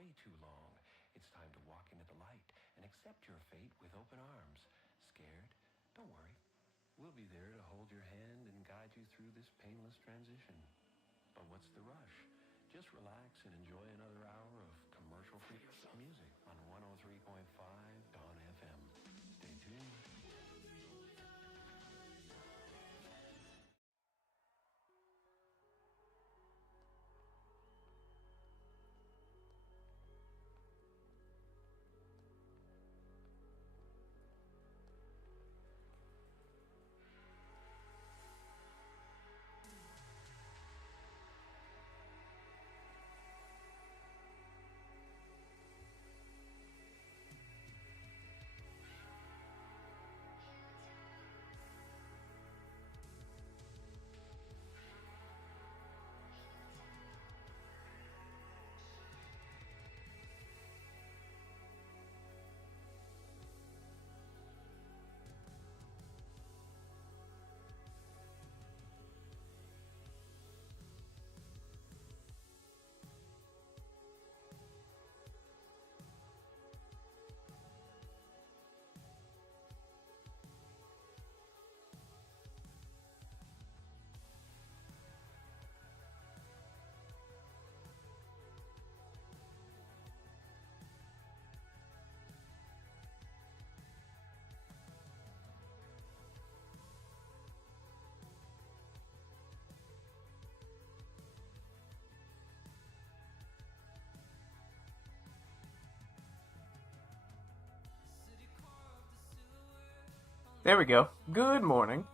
way too long. It's time to walk into the light and accept your fate with open arms. Scared? Don't worry. We'll be there to hold your hand and guide you through this painless transition. But what's the rush? Just relax and enjoy another hour of commercial-free music on 103.5 Dawn FM. Stay tuned. There we go. Good morning.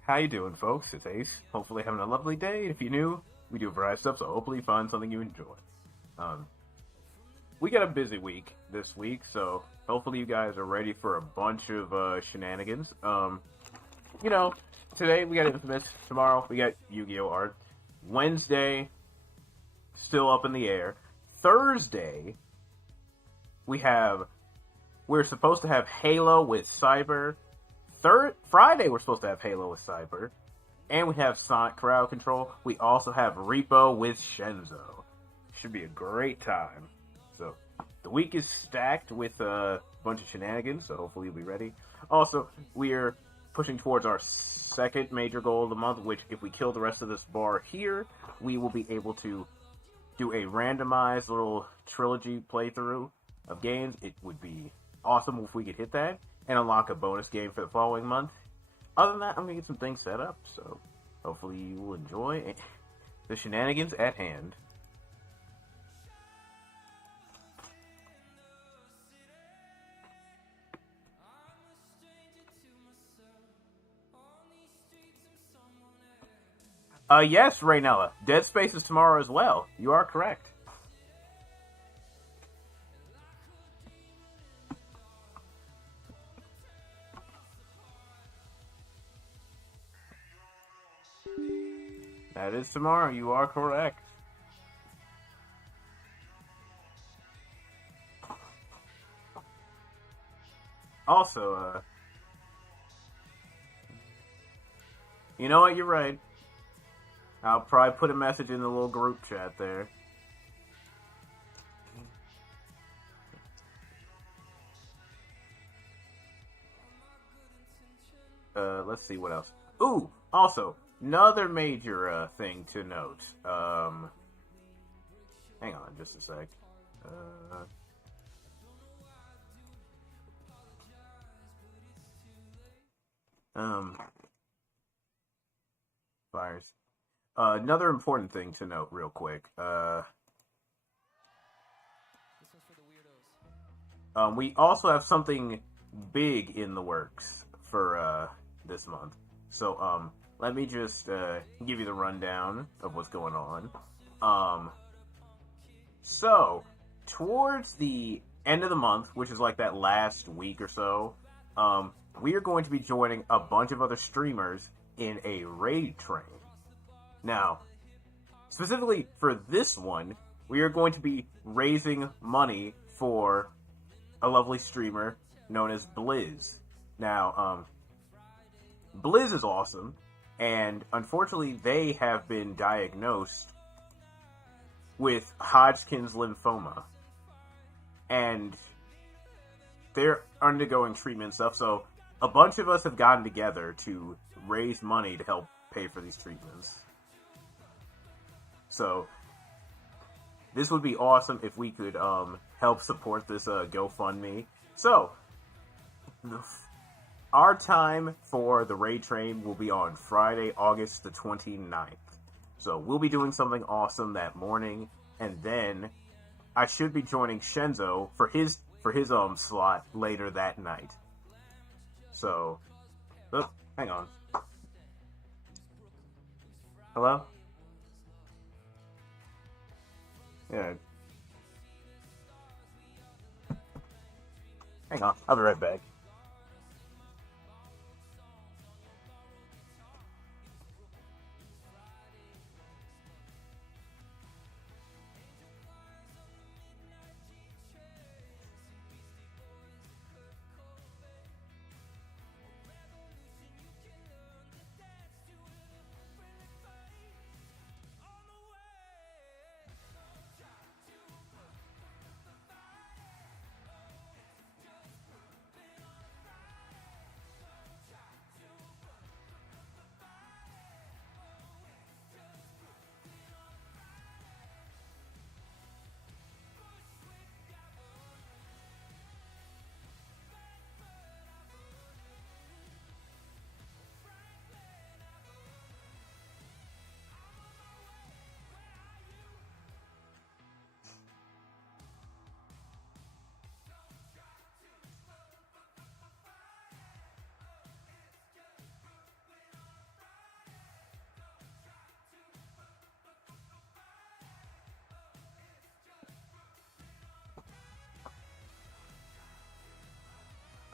How you doing, folks? It's Ace. Hopefully having a lovely day. If you're new, we do a variety of stuff, so hopefully you find something you enjoy. We got a busy week this week, so hopefully you guys are ready for a bunch of shenanigans. Today we got Infamous. Tomorrow we got Yu-Gi-Oh! Art. Wednesday, still up in the air. Thursday, we're supposed to have Halo with Cyber. Friday, we're supposed to have Halo with Cyber. And we have Sonic Crowd Control. We also have Repo with Shenzo. Should be a great time. So, the week is stacked with a bunch of shenanigans, so hopefully you'll be ready. Also, we're pushing towards our second major goal of the month, which, if we kill the rest of this bar here, we will be able to do a randomized little trilogy playthrough of games. It would be awesome if we could hit that and unlock a bonus game for the following month. Other than that, I'm going to get some things set up, so hopefully you will enjoy the shenanigans at hand. Yes, Raynella. Dead Space is tomorrow as well. You are correct. That is tomorrow. You are correct. Also, you know what? You're right. I'll probably put a message in the little group chat there. Let's see what else. Ooh, also, another major thing to note. Hang on just a sec. Fires. Another important thing to note real quick. We also have something big in the works for this month. So let me just give you the rundown of what's going on. So towards the end of the month, which is like that last week or so, we are going to be joining a bunch of other streamers in a raid train. Now, specifically for this one, we are going to be raising money for a lovely streamer known as Blizz. Now, Blizz is awesome, and unfortunately they have been diagnosed with Hodgkin's lymphoma. And they're undergoing treatment and stuff, so a bunch of us have gotten together to raise money to help pay for these treatments. So, this would be awesome if we could help support this GoFundMe. So, our time for the raid train will be on Friday, August the 29th. So, we'll be doing something awesome that morning, and then I should be joining Shenzo for his slot later that night. So, oh, hang on. Hello? Yeah. Hang on, I'll be right back.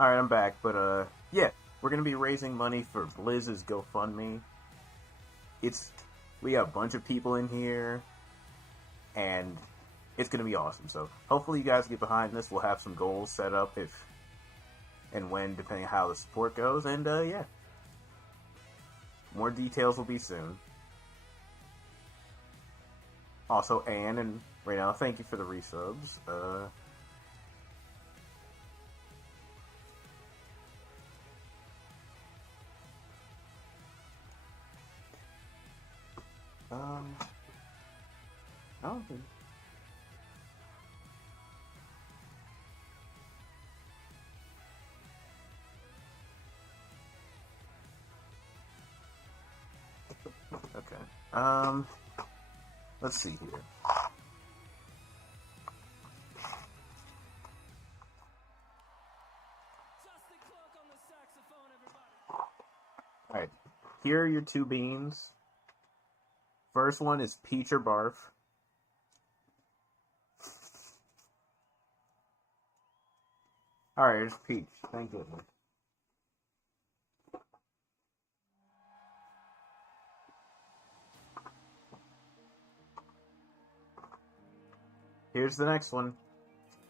Alright, I'm back, but yeah, we're gonna be raising money for Blizz's GoFundMe. We got a bunch of people in here, and it's gonna be awesome. So hopefully you guys get behind this. We'll have some goals set up if and when, depending on how the support goes, and yeah. More details will be soon. Also, Anne and Raynell, thank you for the resubs. I don't think. Okay. Let's see here. Alright. Here are your two beans. First one is peach or barf. Alright, here's peach. Thank goodness. Here's the next one.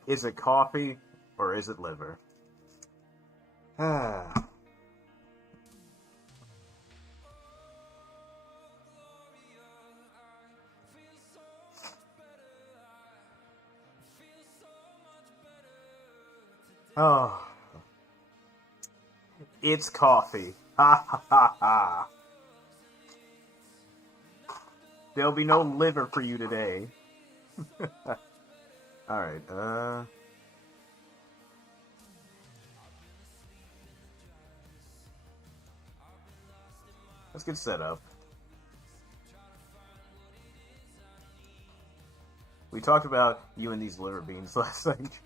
Is it coffee or is it liver? Ah. Oh. It's coffee. Ha ha ha ha. There'll be no liver for you today. Alright, let's get set up. We talked about you and these liver beans last night.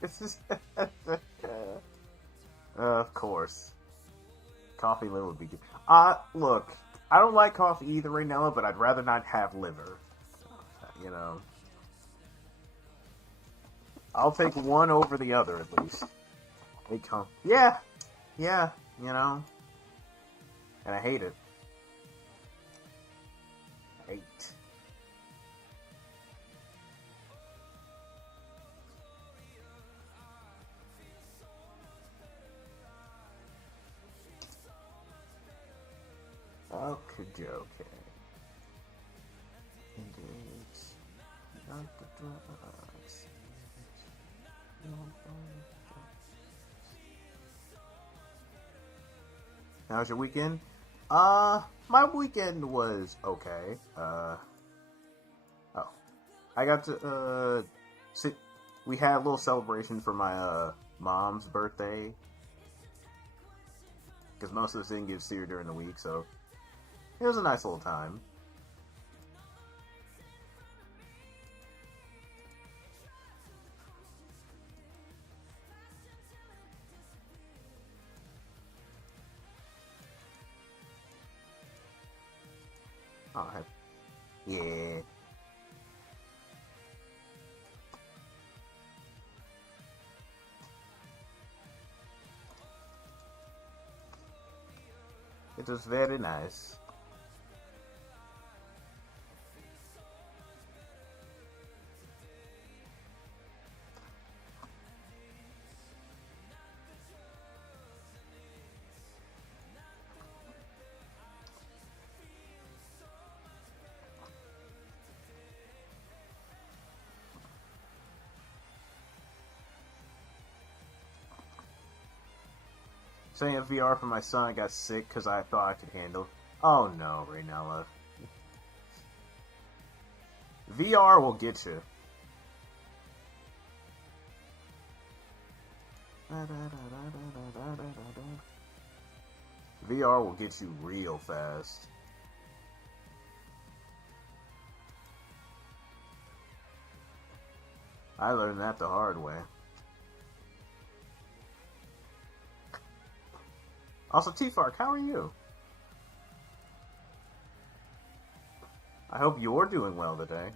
Of course. Coffee liver would be good. Look, I don't like coffee either, Raynella, but I'd rather not have liver. You know. I'll take one over the other, at least. They come. Yeah, you know. And I hate it. Hate. Okay, okay. Not the drugs. How was your weekend? My weekend was okay. I got to, we had a little celebration for my, mom's birthday. Because most of us didn't get to see her during the week, so it was a nice little time. Oh, yeah. It was very nice. Setting up VR for my son, I got sick because I thought I could handle. Oh no, Raynella. VR will get you. VR will get you real fast. I learned that the hard way. Also, T-Fark, how are you? I hope you're doing well today.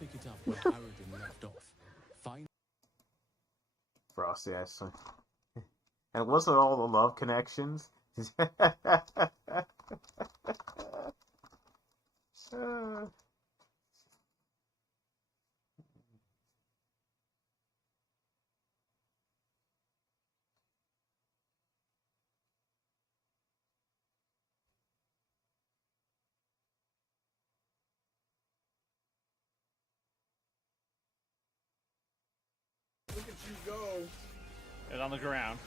pick it up where Harrigan left off. Find Frosty, I swear. And wasn't all the love connections? Look at you go. It's on the ground.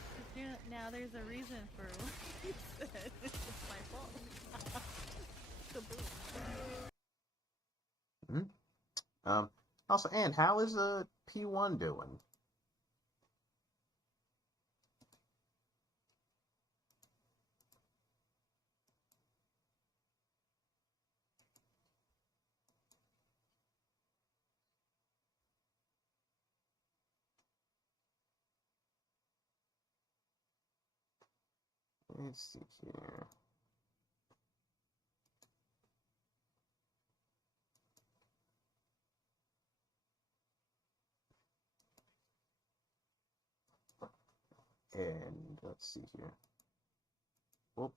Now there's a reason for what you said. It's my fault. Kaboom. Also, Anne, how is P1 doing? Let's see here. And let's see here. Whoop.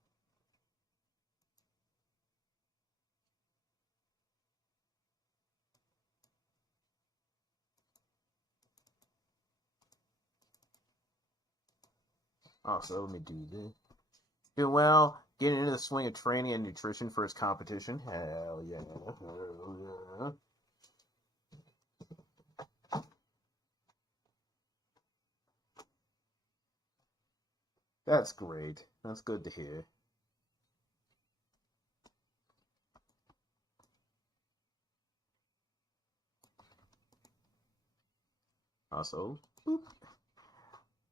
Oh, so let me do this. Doing well, getting into the swing of training and nutrition for his competition. Hell yeah. Hell yeah. That's great. That's good to hear. Also, boop.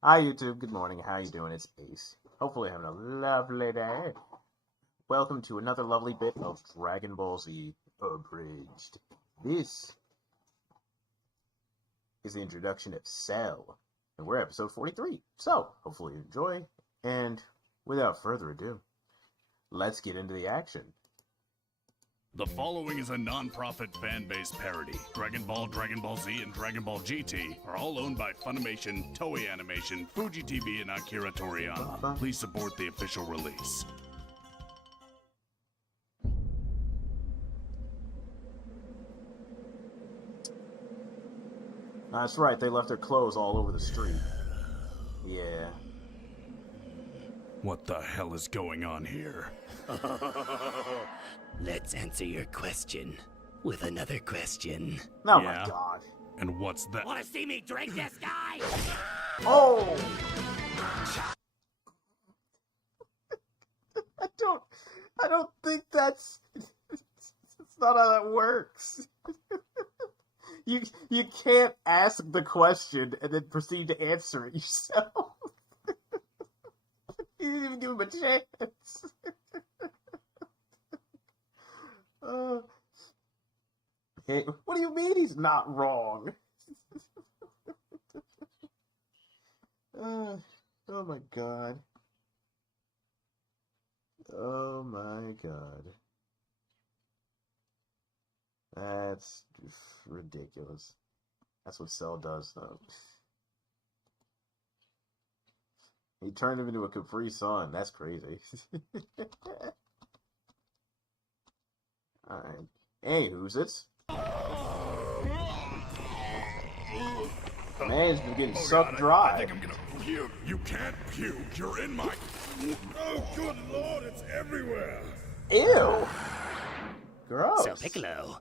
Hi YouTube, good morning. How you doing? It's Ace. Hopefully having a lovely day. Welcome to another lovely bit of Dragon Ball Z Abridged. This is the introduction of Cell, and we're episode 43. So, hopefully you enjoy, and without further ado, let's get into the action. The following is a non-profit fan-based parody. Dragon Ball Z, and Dragon Ball GT are all owned by Funimation, Toei Animation, Fuji TV, and Akira Toriyama. Please support the official release. That's right, they left their clothes all over the street. Yeah. What the hell is going on here? Let's answer your question with another question. Oh Yeah. my god. And what's that? Want to see me drink this guy? Oh! I don't think that's not how that works. You can't ask the question and then proceed to answer it yourself. You didn't even give him a chance. Hey, what do you mean he's not wrong? Oh my god. Oh my god. That's ridiculous. That's what Cell does, though. He turned him into a Capri Sun. That's crazy. Alright. Hey, who's it? Man's been getting sucked dry. I think I'm gonna puke. You can't puke. You're in my... Oh, good lord, it's everywhere. Ew! Gross. So, Piccolo,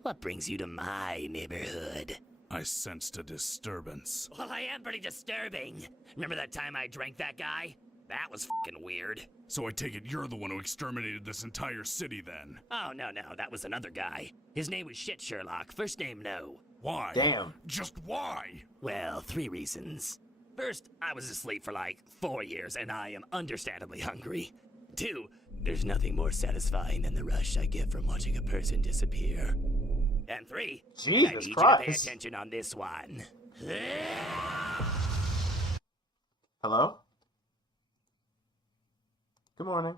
what brings you to my neighborhood? I sensed a disturbance. Well, I am pretty disturbing. Remember that time I drank that guy? That was fucking weird. So I take it you're the one who exterminated this entire city, then? Oh, no, that was another guy. His name was Shit Sherlock, first name no. Why? Damn. Just why? Well, 3 reasons. First, I was asleep for like 4 years, and I am understandably hungry. 2, there's nothing more satisfying than the rush I get from watching a person disappear. And 3, I Jesus need you to pay Christ. attention on this one. Hello? Good morning.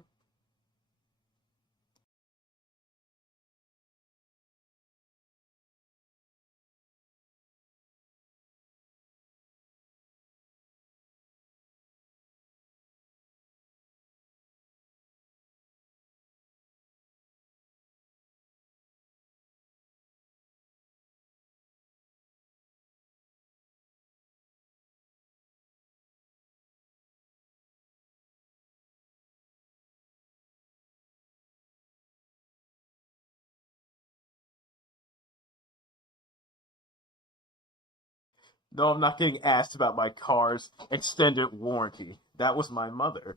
No, I'm not getting asked about my car's extended warranty. That was my mother.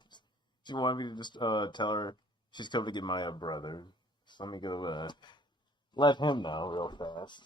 She wanted me to just tell her she's coming to get my brother. So let me go let him know real fast.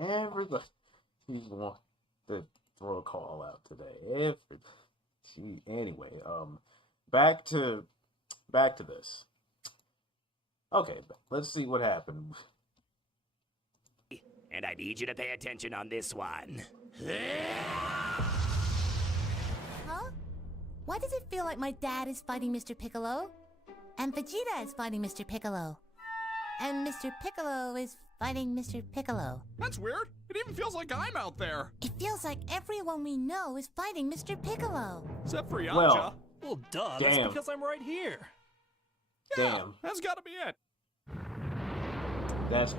Everybody, she's want to throw a call out today. Anyway, back to this. Okay, let's see what happened. And I need you to pay attention on this one. Huh? Why does it feel like my dad is fighting Mr. Piccolo? And Vegeta is fighting Mr. Piccolo? And Mr. Piccolo is fighting Mr. Piccolo? That's weird. It even feels like I'm out there. It feels like everyone we know is fighting Mr. Piccolo. Except for Yamcha. Well, duh, damn. that's because I'm right here. Yeah, Damn. that's gotta be it. That's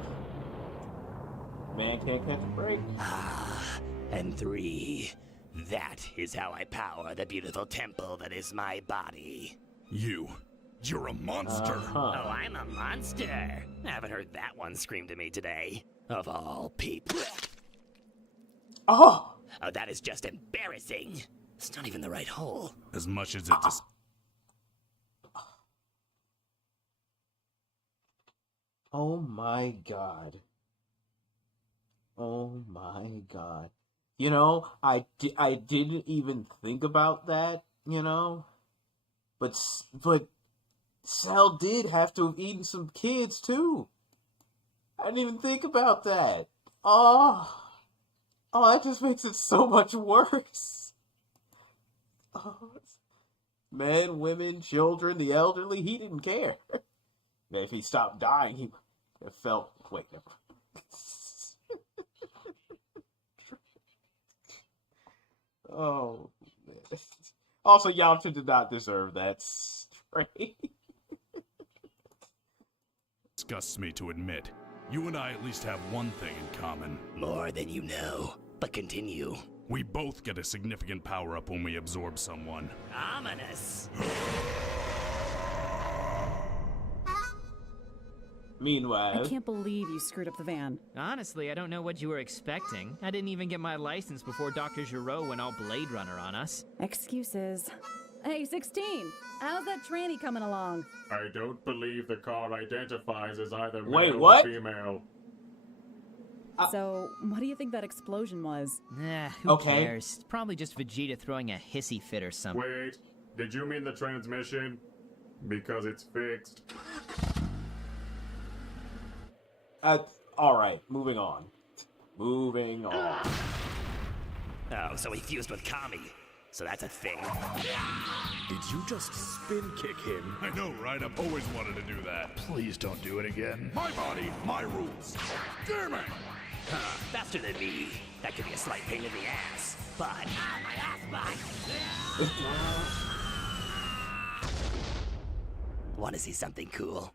man can't catch a break. And 3. That is how I power the beautiful temple that is my body. You're a monster. Oh, I'm a monster. I haven't heard that one scream to me today. Of all people. Oh, Oh, that is just embarrassing. It's not even the right hole. As much as it dis- oh my God. Oh my God. You know, I didn't even think about that, you know? But Cell did have to have eaten some kids, too. I didn't even think about that. Oh, that just makes it so much worse. Men, women, children, the elderly, he didn't care. If he stopped dying, he felt... Wait, never. Oh, man. Also, Yamcha did not deserve that straight. Disgusts me to admit. You and I at least have one thing in common. More than you know. But continue. We both get a significant power-up when we absorb someone. Ominous. Meanwhile... I can't believe you screwed up the van. Honestly, I don't know what you were expecting. I didn't even get my license before Dr. Giraud went all Blade Runner on us. Excuses. Hey, 16! How's that tranny coming along? I don't believe the car identifies as either male Wait, what? or female. So, what do you think that explosion was? Who cares? Probably just Vegeta throwing a hissy fit or something. Wait, did you mean the transmission? Because it's fixed. Alright, moving on. Moving on. Oh, so he fused with Kami. So that's a thing. Did you just spin kick him? I know, right? I've always wanted to do that. Please don't do it again. My body, my rules. Damn it! Faster than me. That could be a slight pain in the ass. But my ass Want to see something cool?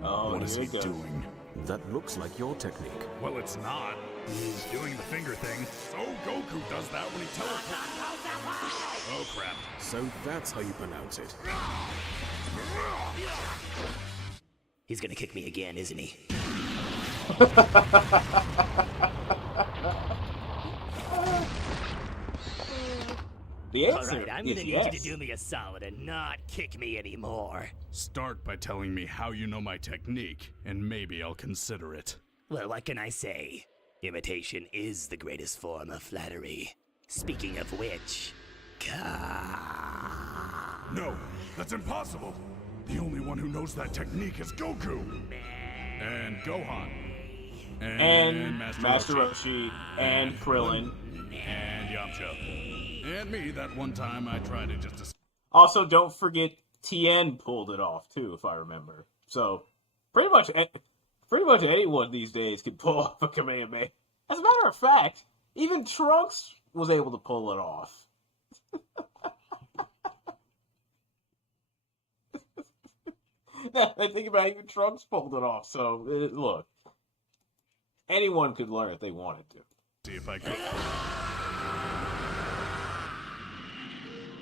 What is he doing? That looks like your technique. Well, it's not. He's doing the finger thing. So Goku does that when he teleports. Oh, crap. So that's how you pronounce it. He's gonna kick me again, isn't he? The answer Alright, I'm is gonna need yes. you to do me a solid and not kick me anymore. Start by telling me how you know my technique, and maybe I'll consider it. Well, what can I say? Imitation is the greatest form of flattery. Speaking of which... No, that's impossible! The only one who knows that technique is Goku! And Gohan. And Master Roshi. And Krillin. And Yamcha. And me, that one time I tried it just to... Also, don't forget Tien pulled it off, too, if I remember. So, pretty much anyone these days can pull off a Kamehameha. As a matter of fact, even Trunks was able to pull it off. Now, I think about it, even Trunks pulled it off. So, look. Anyone could learn if they wanted to. See if I can...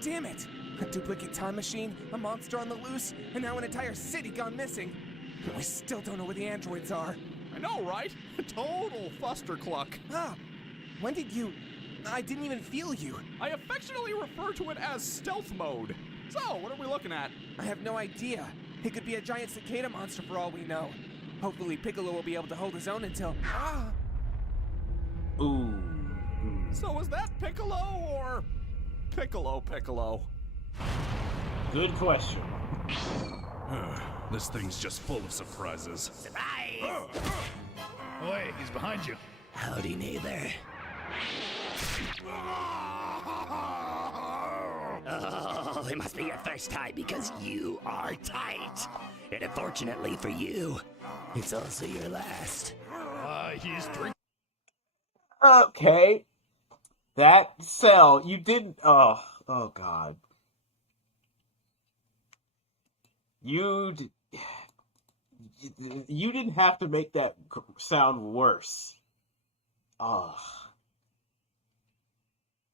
Damn it! A duplicate time machine, a monster on the loose, and now an entire city gone missing. We still don't know where the androids are. I know, right? Total fustercluck. Ah, when did you... I didn't even feel you. I affectionately refer to it as stealth mode. So, what are we looking at? I have no idea. It could be a giant cicada monster for all we know. Hopefully Piccolo will be able to hold his own until... Ah! Ooh. So is that Piccolo or... Piccolo? Good question. This thing's just full of surprises. Surprise! Wait, he's behind you. Howdy, neighbor. Oh, it must be your first time because you are tight. And unfortunately for you, it's also your last. He's drinking. Okay. That Cell, you didn't... Oh God. You didn't have to make that sound worse.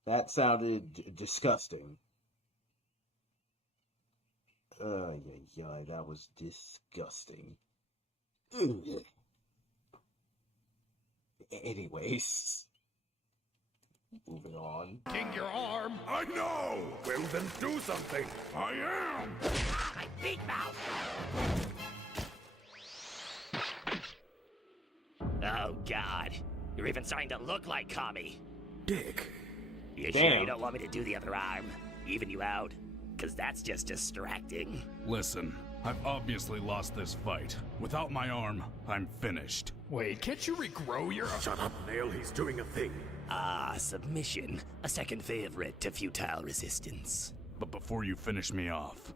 That sounded disgusting. Yeah, that was disgusting. Ugh. Anyways, moving on. King your arm. I know! Well, then do something. I am! My big mouth! Oh, God. You're even starting to look like Kami. Dick. You sure you don't want me to do the other arm? Even you out? Because that's just distracting. Listen, I've obviously lost this fight. Without my arm, I'm finished. Wait, can't you regrow your... Shut up, Nail. He's doing a thing. Ah, submission. A second favorite to futile resistance. But before you finish me off,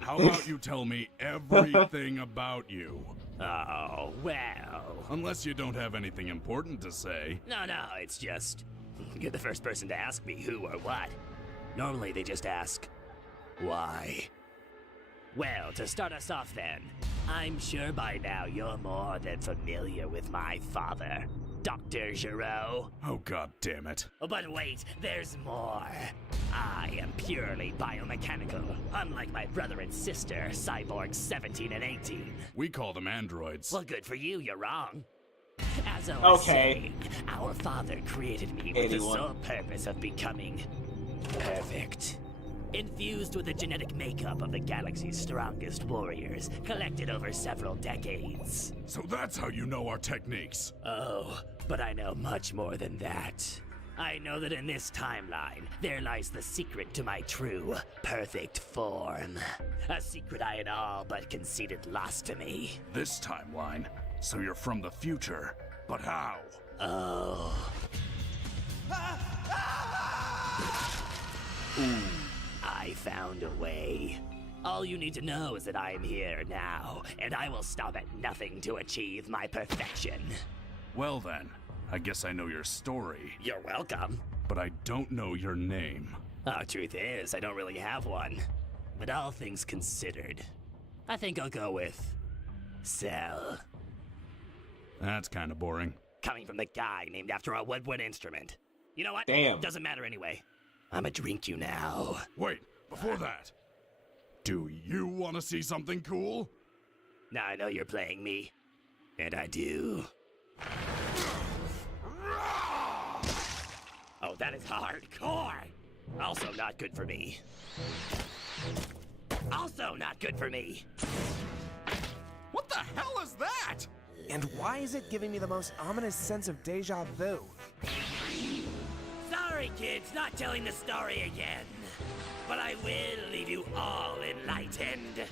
how about you tell me everything about you? Oh, well... Unless you don't have anything important to say. No, it's just... You're the first person to ask me who or what. Normally they just ask, why? Well, to start us off then, I'm sure by now you're more than familiar with my father, Dr. Giraud. Oh, god damn it. But wait, there's more. I am purely biomechanical, unlike my brother and sister, Cyborgs 17 and 18. We call them androids. Well, good for you, you're wrong. As I was saying, our father created me with the sole purpose of becoming perfect. Infused with the genetic makeup of the galaxy's strongest warriors, collected over several decades. So that's how you know our techniques. Oh, but I know much more than that. I know that in this timeline, there lies the secret to my true, perfect form. A secret I had all but conceded lost to me. This timeline? So you're from the future. But how? Oh. I found a way. All you need to know is that I am here now, and I will stop at nothing to achieve my perfection. Well then, I guess I know your story. You're welcome. But I don't know your name. Truth is, I don't really have one. But all things considered, I think I'll go with Cell. That's kind of boring. Coming from the guy named after a woodwind instrument. You know what? Damn. Doesn't matter anyway. I'ma drink you now. Wait, before that, do you want to see something cool? Now I know you're playing me, and I do. Oh, that is hardcore. Also not good for me. Also not good for me. What the hell is that? And why is it giving me the most ominous sense of deja vu? Sorry, kids, not telling the story again. But I will leave you all enlightened.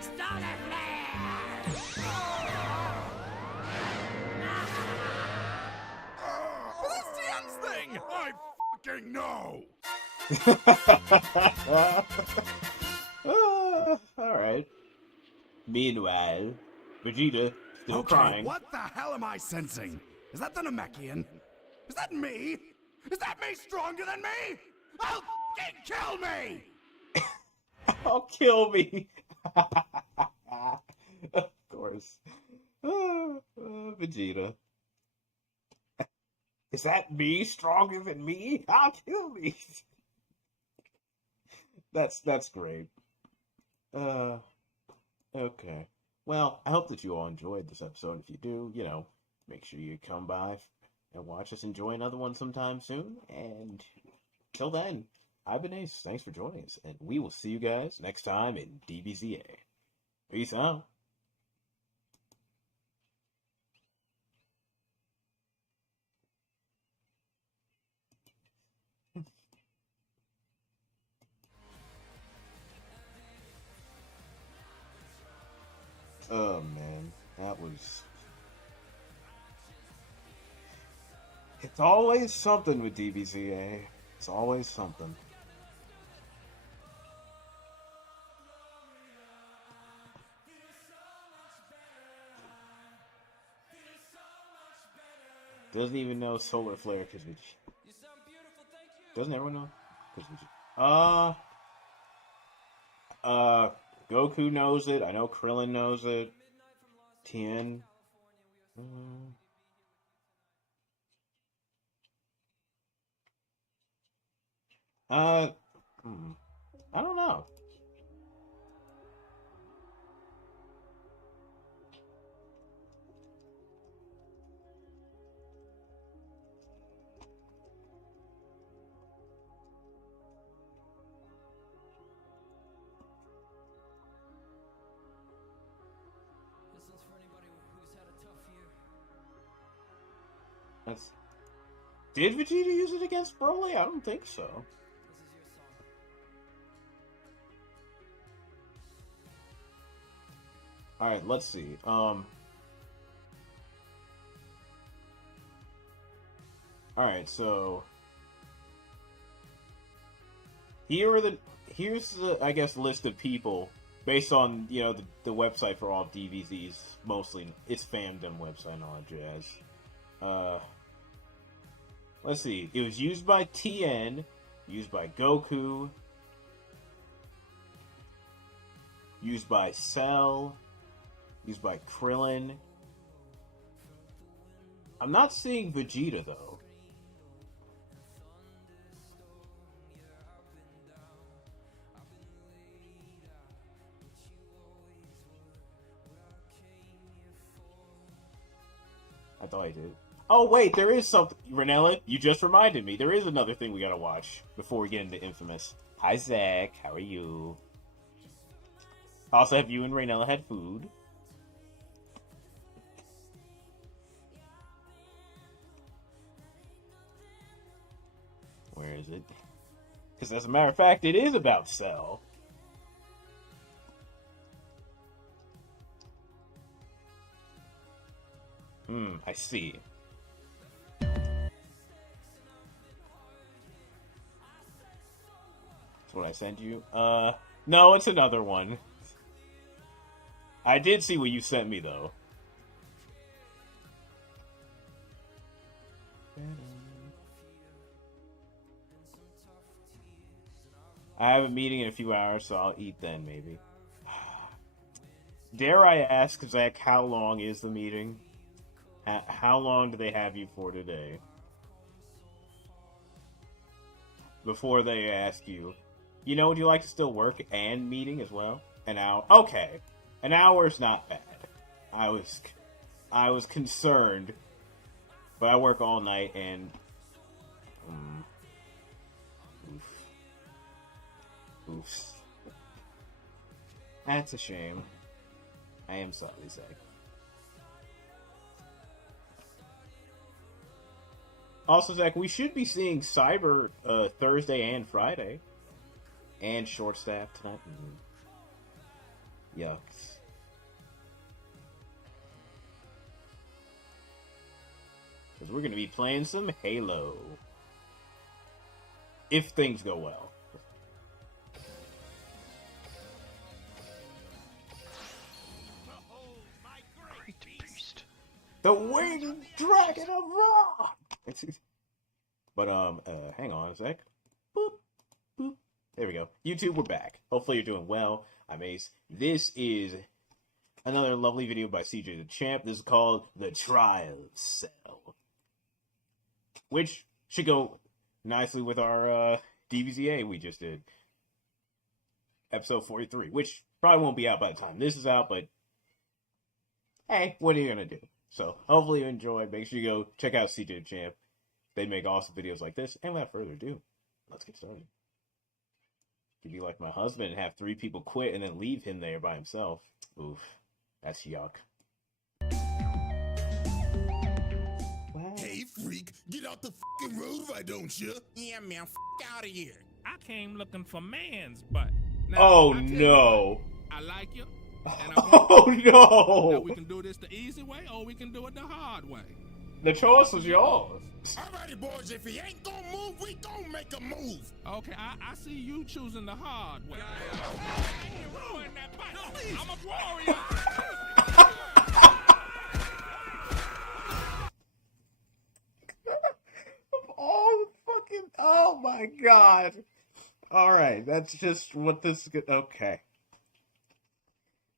Solar flare! Bastian's thing! I fucking know! Alright. Meanwhile, Vegeta still crying. What the hell am I sensing? Is that the Namekian? Is that me? Is that me stronger than me? I'll fucking kill me! Oh, kill me! Of course. Vegeta. Is that me stronger than me? I'll kill me! That's great. Okay. Well, I hope that you all enjoyed this episode. If you do, make sure you come by and watch us enjoy another one sometime soon. And till then, I've been Ace. Thanks for joining us. And we will see you guys next time in DBZA. Peace out. Oh, man. That was... It's always something with DBZA. It's always something. Doesn't even know Solar Flare because doesn't everyone know? Goku knows it. I know Krillin knows it. Tien. I don't know. Did Vegeta use it against Broly? I don't think so. Alright, let's see. Alright, so here's the, I guess, list of people based on, you know, the website for all DVZs. Mostly it's fandom website and all that jazz. Let's see. It was used by TN, used by Goku, used by Cell, used by Krillin. I'm not seeing Vegeta, though. I thought I did. Oh, wait, there is something. Renella, you just reminded me. There is another thing we gotta watch before we get into Infamous. Hi, Zach. How are you? Also, have you and Renella had food? Where is it? Because as a matter of fact, it is about Cell. I see. That's what I sent you. No, it's another one. I did see what you sent me, though. I have a meeting in a few hours, so I'll eat then, maybe. Dare I ask, Zach, how long is the meeting? How long do they have you for today? Before they ask you, you know, would you like to still work and meeting as well? An hour? Okay. An hour's not bad. I was concerned, but I work all night and oof. That's a shame. I am sorry, Zach. Also, Zach, we should be seeing Cyber Thursday and Friday. And Short Staff tonight. Yucks. Because we're going to be playing some Halo. If things go well. The Winged Dragon of Ra! But, hang on a sec. Boop, boop. There we go. YouTube, we're back. Hopefully you're doing well. I'm Ace. This is another lovely video by CJ the Champ. This is called The Trial of Cell, which should go nicely with our, DVZA we just did. Episode 43, which probably won't be out by the time this is out, but hey, what are you gonna do? So, hopefully you enjoyed. Make sure you go check out CJ the Champ. They make awesome videos like this. And without further ado, let's get started. You could be like my husband and have 3 people quit and then leave him there by himself. Oof. That's yuck. What? Hey, freak, get out the fucking road, why don't you? Yeah, man, out of here. I came looking for man's butt. Now, oh, no. I like you. Oh, no. Now, we can do this the easy way or we can do it the hard way. The choice was yours. Alrighty, boys, if he ain't gonna move, we gonna make a move. Okay, I see you choosing the hard way. I ain't ruin that bike. No, I'm a warrior. Of all fucking... Oh, my God. Alright, that's just what this... Okay.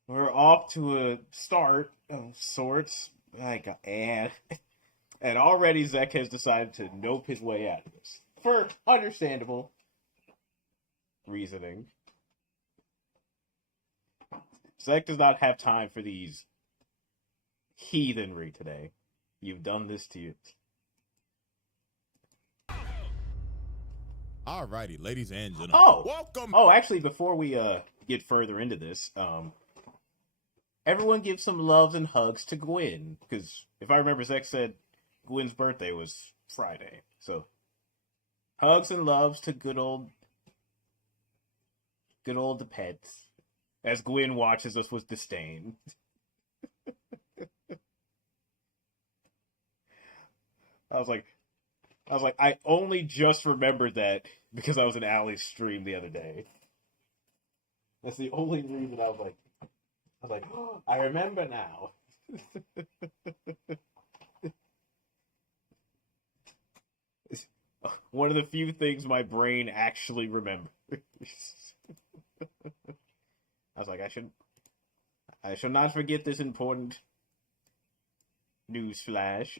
We're off to a start of sorts. And already Zek has decided to nope his way out of this. For understandable reasoning. Zek does not have time for these heathenry today. You've done this to you. Alrighty, ladies and gentlemen. Oh! Welcome! Oh, actually, before we get further into this, everyone give some loves and hugs to Gwen. Because if I remember, Zek said Gwen's birthday was Friday. So, hugs and loves to good old the pets. As Gwen watches us with disdain. I was like, I only just remembered that because I was in Allie's stream the other day. That's the only reason I was like, oh, I remember now. One of the few things my brain actually remembers. I was like, I shall not forget this important news flash.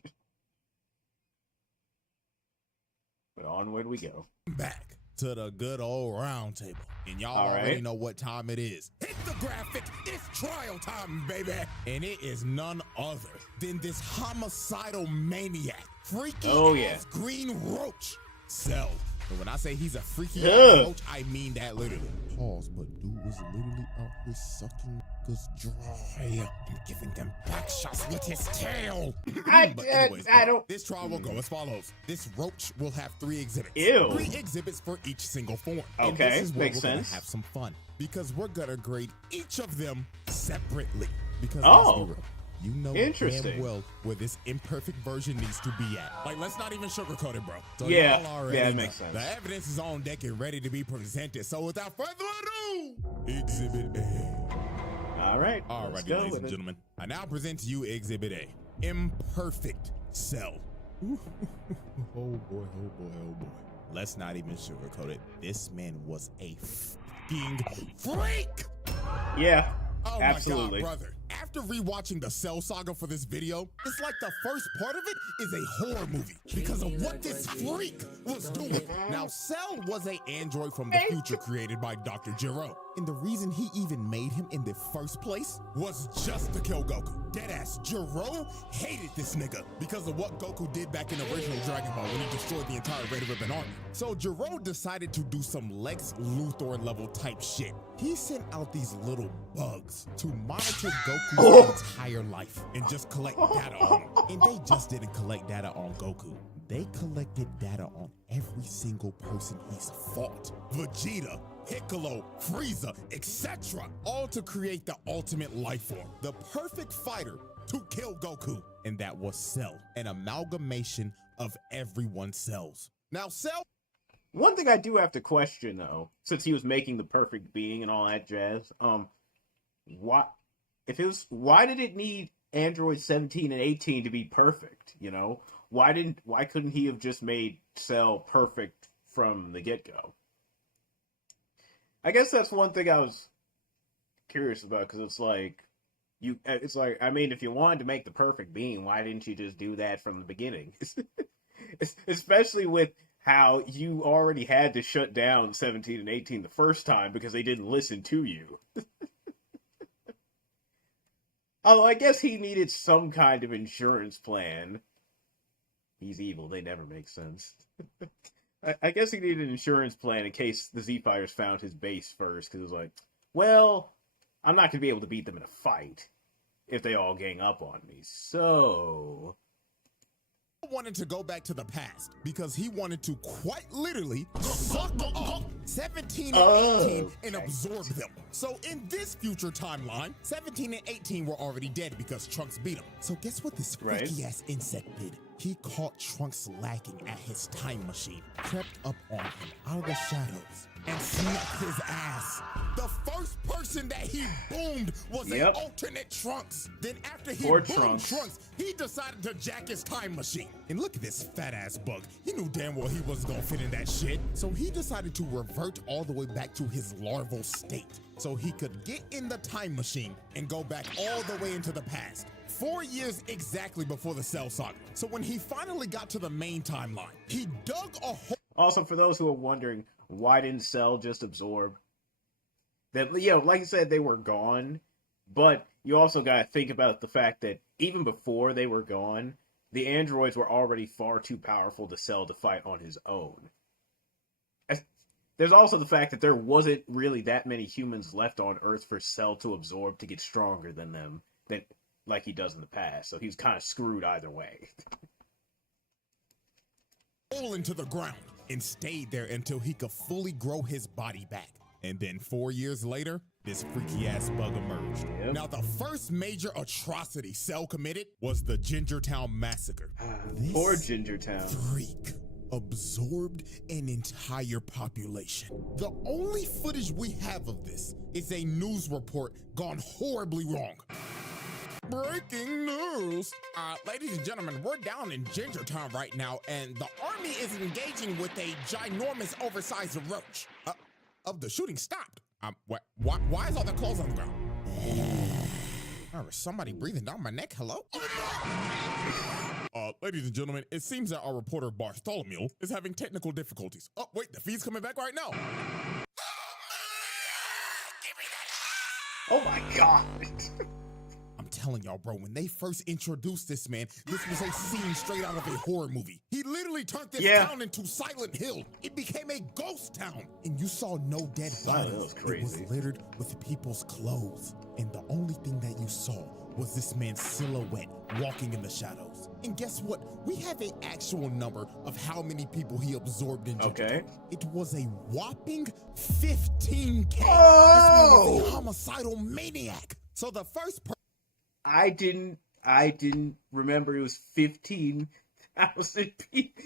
But onward we go. Back to the good old round table. And y'all already know what time it is. Hit the graphic. It's trial time, baby. And it is none other than this homicidal maniac. Freaky ass green roach. Cell. And when I say he's a freaky ass roach, I mean that literally. Pause, but dude was literally out here sucking niggas dry and giving them back shots with his tail. This trial will go as follows. This roach will have 3 exhibits. Ew. 3 exhibits for each single form. Okay, and this is where makes we're sense. gonna have some fun because we're gonna grade each of them separately. Because let's be real, you know damn well where this imperfect version needs to be at. Like, let's not even sugarcoat it, bro. So yeah, y'all already it know. makes sense. The evidence is on deck and ready to be presented. So without further ado, Exhibit A. All right. Alrighty, ladies and gentlemen. I now present to you Exhibit A. Imperfect Cell. Oh boy, oh boy, oh boy. Let's not even sugarcoat it. This man was a fucking freak! Yeah, oh absolutely. My God, brother. After rewatching the Cell saga for this video, it's like the first part of it is a horror movie because of what this freak was doing. Now, Cell was an android from the future created by Dr. Gero. And the reason he even made him in the first place was just to kill Goku. Deadass, Gero hated this nigga because of what Goku did back in the original Dragon Ball when he destroyed the entire Red Ribbon Army. So Gero decided to do some Lex Luthor level type shit. He sent out these little bugs to monitor Goku's entire life and just collect data on him. And they just didn't collect data on Goku. They collected data on every single person he's fought. Vegeta, Piccolo, Frieza, etc. All to create the ultimate life form, the perfect fighter to kill Goku. And that was Cell, an amalgamation of everyone's cells. Now, Cell... One thing I do have to question, though, since he was making the perfect being and all that jazz, why did it need Android 17 and 18 to be perfect, you know? Why couldn't he have just made Cell perfect from the get-go? I guess that's one thing I was curious about, because it's like, I mean, if you wanted to make the perfect being, why didn't you just do that from the beginning? Especially with how you already had to shut down 17 and 18 the first time because they didn't listen to you. Although I guess he needed some kind of insurance plan. He's evil, they never make sense. I guess he needed an insurance plan in case the Z-Fighters found his base first, because it was like, well, I'm not going to be able to beat them in a fight if they all gang up on me, so... wanted to go back to the past because he wanted to quite literally suck up 17 and 18 and absorb them. So in this future timeline, 17 and 18 were already dead because Trunks beat them. So guess what this freaky ass insect did? He caught Trunks lacking at his time machine, crept up on him out of the shadows, and smacked his ass. The first person that he boomed was an alternate Trunks. Then after he boomed Trunks, he decided to jack his time machine. And look at this fat ass bug. He knew damn well he wasn't gonna fit in that shit. So he decided to revert all the way back to his larval state so he could get in the time machine and go back all the way into the past. 4 years exactly before the Cell Saga. So when he finally got to the main timeline, he dug a hole. Also, for those who are wondering, why didn't Cell just absorb? That, you know, like I said, they were gone, but you also got to think about the fact that even before they were gone, the androids were already far too powerful to Cell to fight on his own. There's also the fact that there wasn't really that many humans left on Earth for Cell to absorb to get stronger than them, like he does in the past, so he was kind of screwed either way. Into the ground and stayed there until he could fully grow his body back. And then 4 years later, this freaky ass bug emerged. Now, the first major atrocity Cell committed was the Gingertown Massacre. Poor Gingertown. Freak absorbed an entire population. The only footage we have of this is a news report gone horribly wrong. Breaking news! Ladies and gentlemen, we're down in Gingertown right now, and the army is engaging with a ginormous, oversized roach. The shooting stopped. Why is all the clothes on the ground? Is somebody breathing down my neck? Hello? Ladies and gentlemen, it seems that our reporter Bartholomew is having technical difficulties. Oh, wait, the feed's coming back right now. Oh my god. I'm telling y'all, bro, when they first introduced this man, this was a scene straight out of a horror movie. He literally turned this town into Silent Hill. It became a ghost town. And you saw no dead bodies. It was littered with people's clothes. And the only thing that you saw was this man's silhouette walking in the shadows. And guess what? We have an actual number of how many people he absorbed in Gingertown. It was a whopping 15K. Oh! This man was a homicidal maniac. So the first person... I didn't remember it was 15,000 people.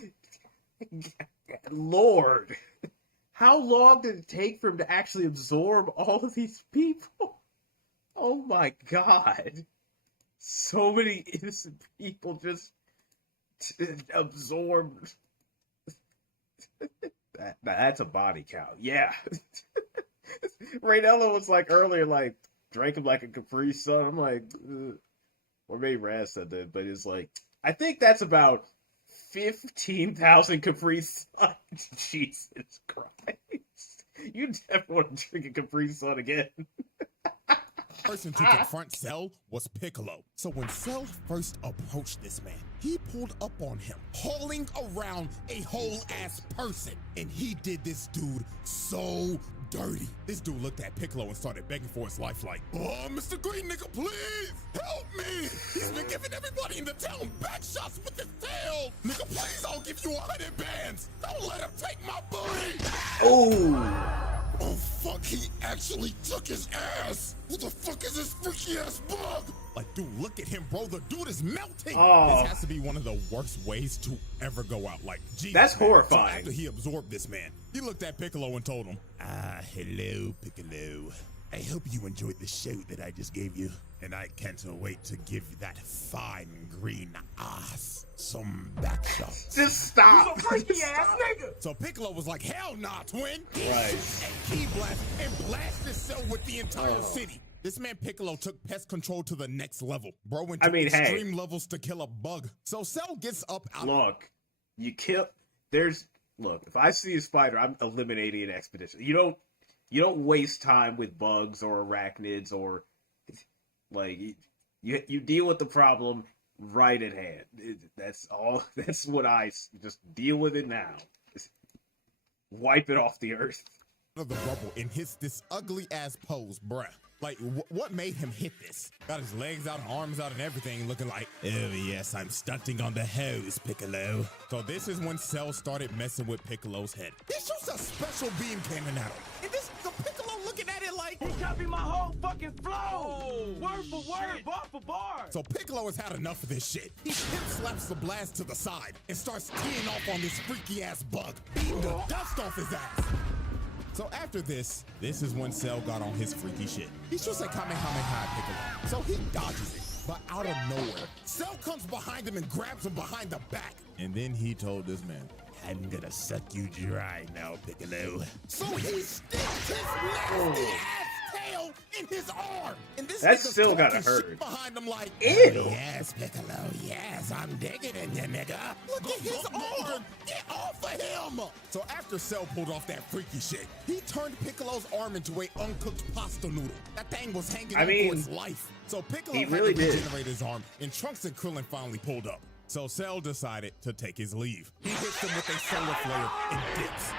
Lord. How long did it take for him to actually absorb all of these people? Oh my god. So many innocent people just absorbed. That's a body count. Yeah. Raynella was like earlier, like, drank him like a Capri Sun. I'm like, or maybe Raz said that, but it's like, I think that's about 15,000 Capri Sun. Jesus Christ. You never want to drink a Capri Sun again. Person to confront Cell was Piccolo. So when Cell first approached this man, he pulled up on him, hauling around a whole ass person. And he did this dude so dirty. This dude looked at Piccolo and started begging for his life like, "Oh, Mr. Green Nigga, please help me. He's been giving everybody in the town back shots with his tail. Nigga, please, I'll give you 100 bands. Don't let him take my booty." Oh, fuck, he actually took his ass. What the fuck is this freaky ass bug? Like, dude, look at him, bro. The dude is melting. This has to be one of the worst ways to ever go out. Like, Jesus, that's man. horrifying. So after he absorbed this man, he looked at Piccolo and told him, hello, Piccolo. I hope you enjoyed the show that I just gave you. And I can't wait to give that fine green ass some back shots. Just stop. You a freaky ass nigga. So Piccolo was like, hell nah, twin. Right. And key blast and blasted Cell with the entire city. This man Piccolo took pest control to the next level. Bro went to extreme levels to kill a bug. So Cell gets up out. Look, if I see a spider, I'm eliminating an expedition. You don't waste time with bugs or arachnids or like you deal with the problem right at hand. That's all. That's what I just deal with it now. Just wipe it off the earth. Of the rubble and hits this ugly ass pose, bruh. Like, what made him hit this? Got his legs out, arms out, and everything, looking like, oh yes, I'm stunting on the hose, Piccolo. So this is when Cell started messing with Piccolo's head. He shoots a special beam cannon at him. And the Piccolo looking at it like, he copied my whole fucking flow. Word for word, bar for bar. So Piccolo has had enough of this shit. He hip slaps the blast to the side and starts teeing off on this freaky ass bug, beating the dust off his ass. So after this is when Cell got on his freaky shit. He shoots a Kamehameha Piccolo, so he dodges it. But out of nowhere, Cell comes behind him and grabs him behind the back. And then he told this man, I'm gonna suck you dry now, Piccolo. So he sticks his nasty ass tail in his arm. And this that still gotta hurt. Behind him like, ew. Yes, Piccolo, yes, I'm digging in you, nigga. Look at his arm. Get off of him. So after Cell pulled off that freaky shit, he turned Piccolo's arm into a uncooked pasta noodle. That thing was hanging on for its life. So Piccolo had to regenerate his arm, and Trunks and Krillin finally pulled up. So Cell decided to take his leave. He hits him with a solar flare and dips.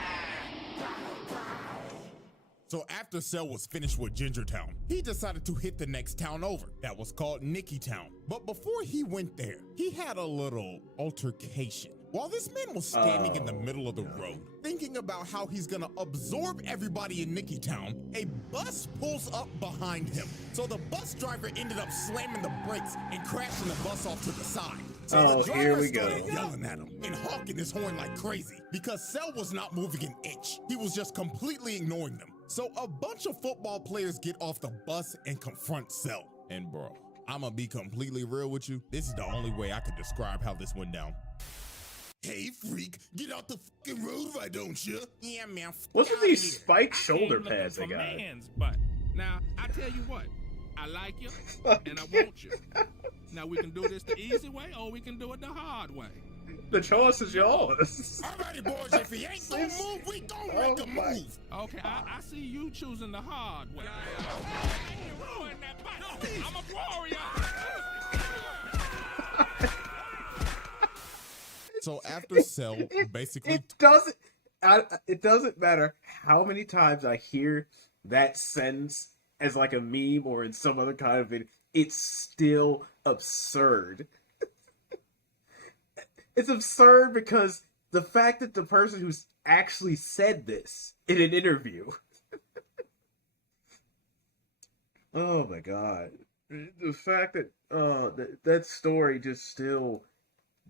So after Cell was finished with Gingertown, he decided to hit the next town over. That was called Nicky Town. But before he went there, he had a little altercation While this man was standing in the middle of the road, thinking about how he's gonna absorb everybody in Nickytown, a bus pulls up behind him. So the bus driver ended up slamming the brakes and crashing the bus off to the side. So the driver started yelling at him and honking his horn like crazy because Cell was not moving an inch. He was just completely ignoring them. So a bunch of football players get off the bus and confront Cell. And bro, I'ma be completely real with you. This is the only way I could describe how this went down. Hey, freak, get out the fucking road, why don't you? Yeah, man. What's with these spiked shoulder pads they got? Man's butt. Now, I tell you what, I like you, and I want you. Now, we can do this the easy way, or we can do it the hard way. The choice is yours. Alrighty, boys, if he ain't gonna move, we gonna make a move. Okay, I see you choosing the hard way. Ruin that butt. I'm a warrior. So after Cell, basically... It doesn't matter how many times I hear that sentence as like a meme or in some other kind of video. It's still absurd. It's absurd because the fact that the person who's actually said this in an interview. Oh my god. The fact that that story just still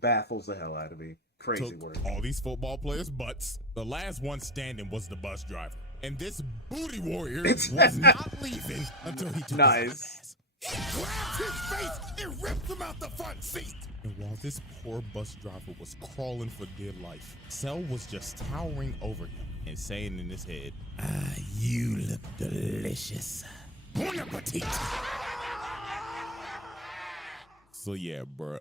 baffles the hell out of me. Crazy took word. All these football players' butts. The last one standing was the bus driver. And this booty warrior was not leaving until he took his ass. He grabs his face and rips him out the front seat. And while this poor bus driver was crawling for dear life, Cell was just towering over him and saying in his head, you look delicious. Bon appetit. So yeah, bruh,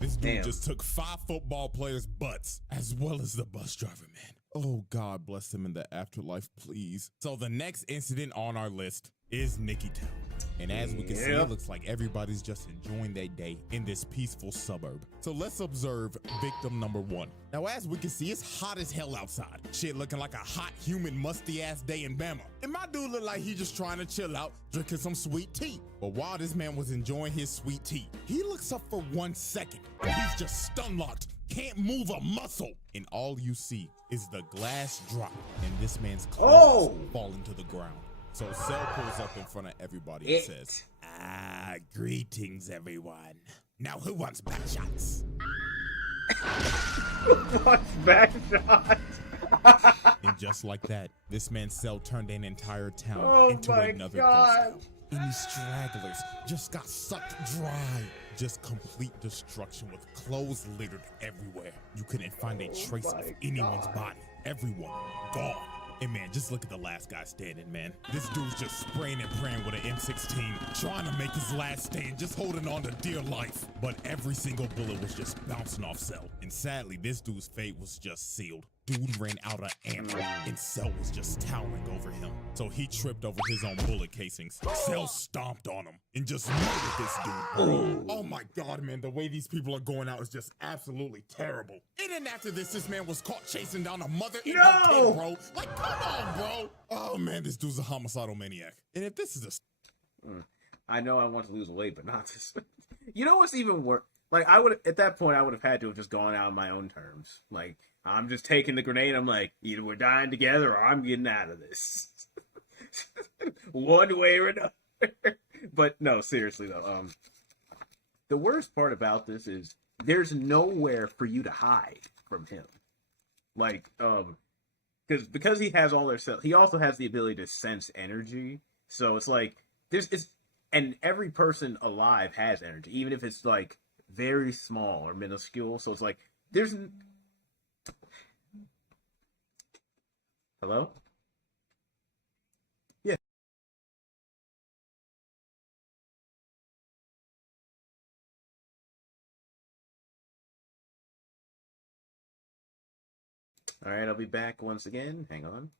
this dude just took 5 football players' butts, as well as the bus driver, man. Oh, God bless him in the afterlife, please. So the next incident on our list is Nickytown. And as we can see, it looks like everybody's just enjoying their day in this peaceful suburb. So let's observe victim number 1. Now, as we can see, it's hot as hell outside. Shit looking like a hot, humid, musty-ass day in Bama. And my dude looked like he just trying to chill out, drinking some sweet tea. But while this man was enjoying his sweet tea, he looks up for 1 second. And he's just stun-locked, can't move a muscle. And all you see is the glass drop and this man's clothes falling to the ground. So Cell pulls up in front of everybody and says, greetings, everyone. Now who wants back shots? What's back shots? And just like that, this man's Cell turned an entire town into another ghost town. And these stragglers just got sucked dry. Just complete destruction with clothes littered everywhere. You couldn't find a trace of anyone's body. Everyone gone. And man, just look at the last guy standing, man. This dude's just spraying and praying with an M16, trying to make his last stand, just holding on to dear life. But every single bullet was just bouncing off Cell. And sadly, this dude's fate was just sealed. Dude ran out of ammo, and Cell was just towering over him. So he tripped over his own bullet casings. Cell stomped on him and just murdered this dude, bro. Oh my God, man, the way these people are going out is just absolutely terrible. And then after this man was caught chasing down a mother and her kid, bro. Like, come on, bro. Oh man, this dude's a homicidal maniac. And if this is a... I know I want to lose weight, but not this. You know what's even worse? Like, I would, at that point, I would have had to have just gone out on my own terms. Like, I'm just taking the grenade. I'm like, either we're dying together or I'm getting out of this. One way or another. But no, seriously though. The worst part about this is there's nowhere for you to hide from him. Like, because he has all their cells, he also has the ability to sense energy. So it's like and every person alive has energy, even if it's like very small or minuscule. So it's like there's. Hello? Yeah. All right, I'll be back once again. Hang on.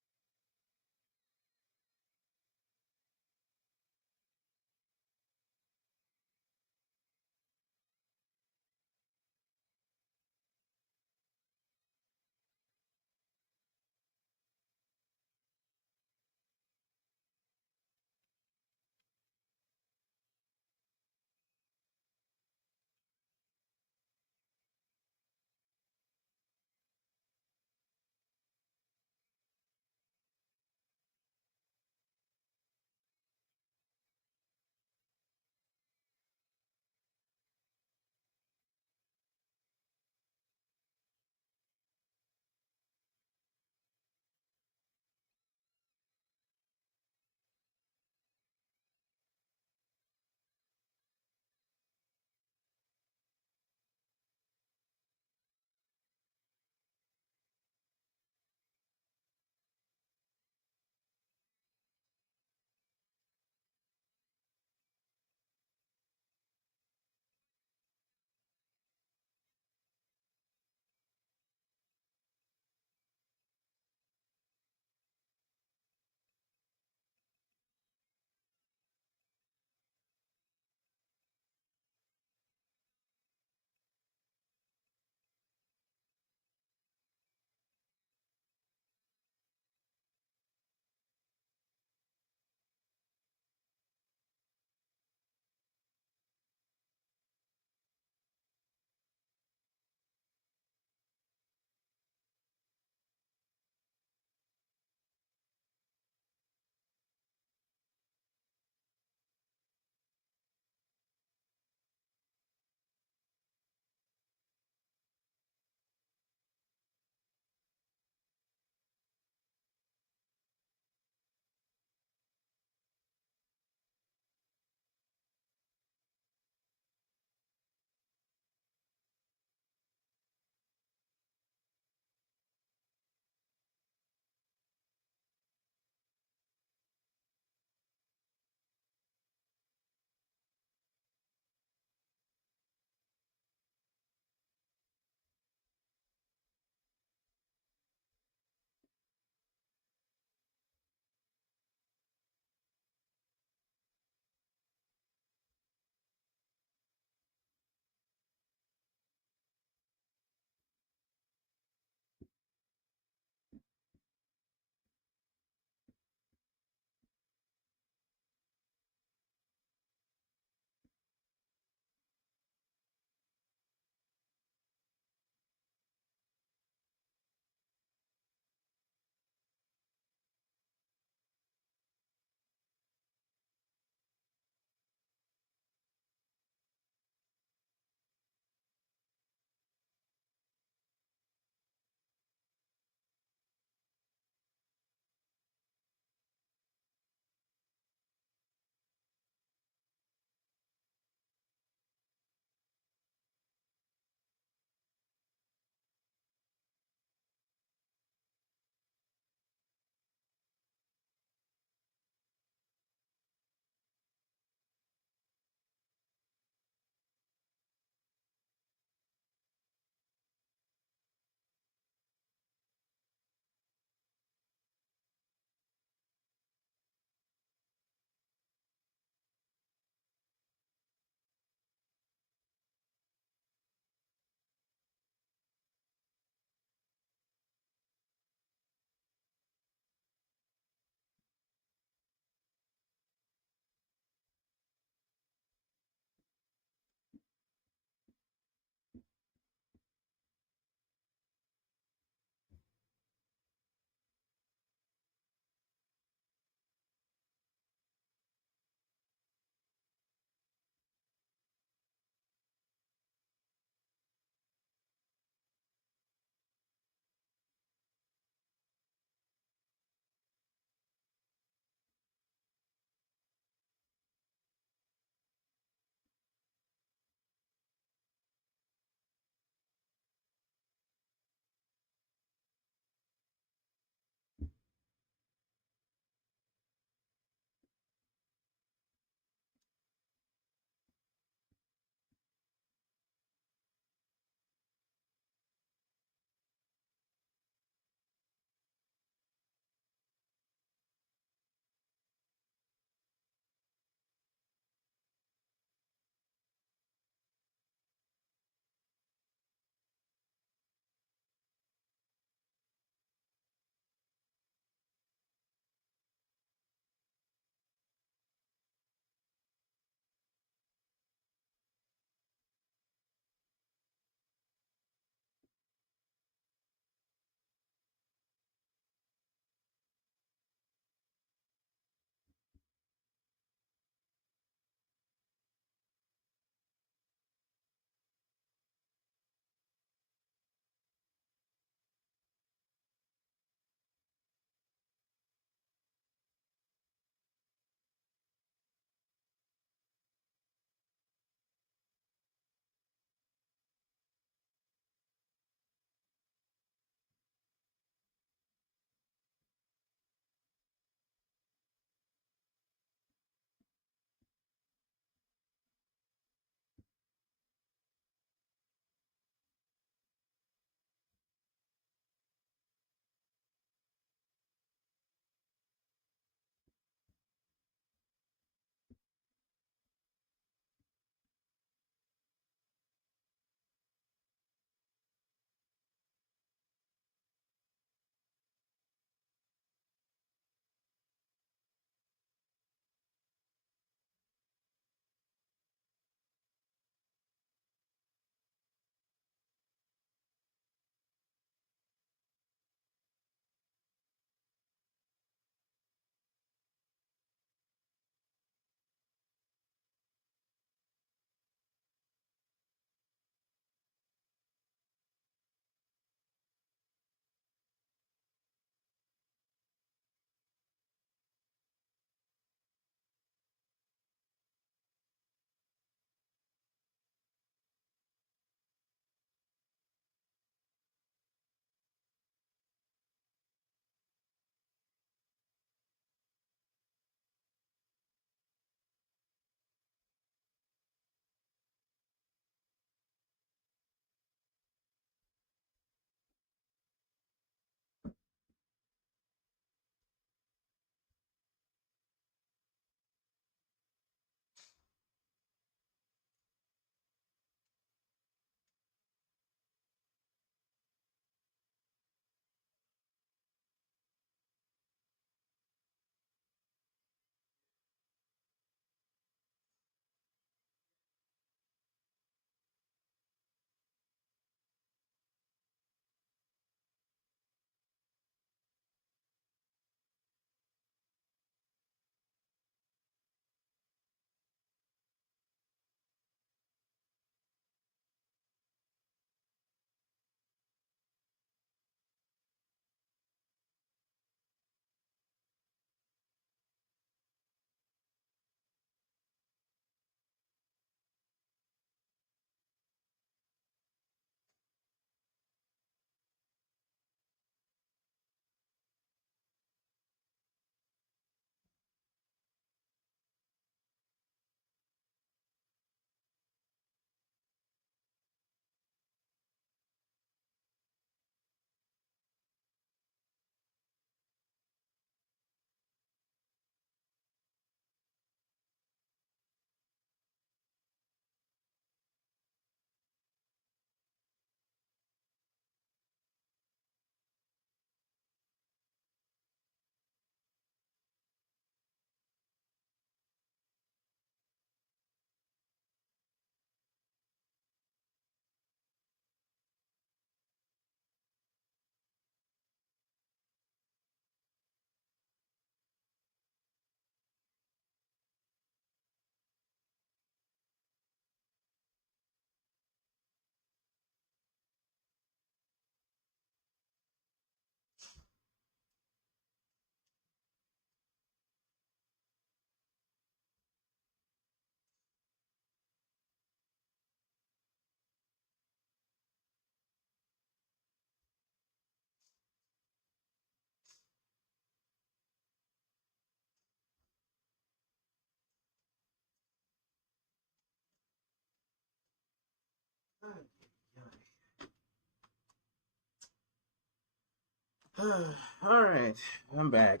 Alright, I'm back.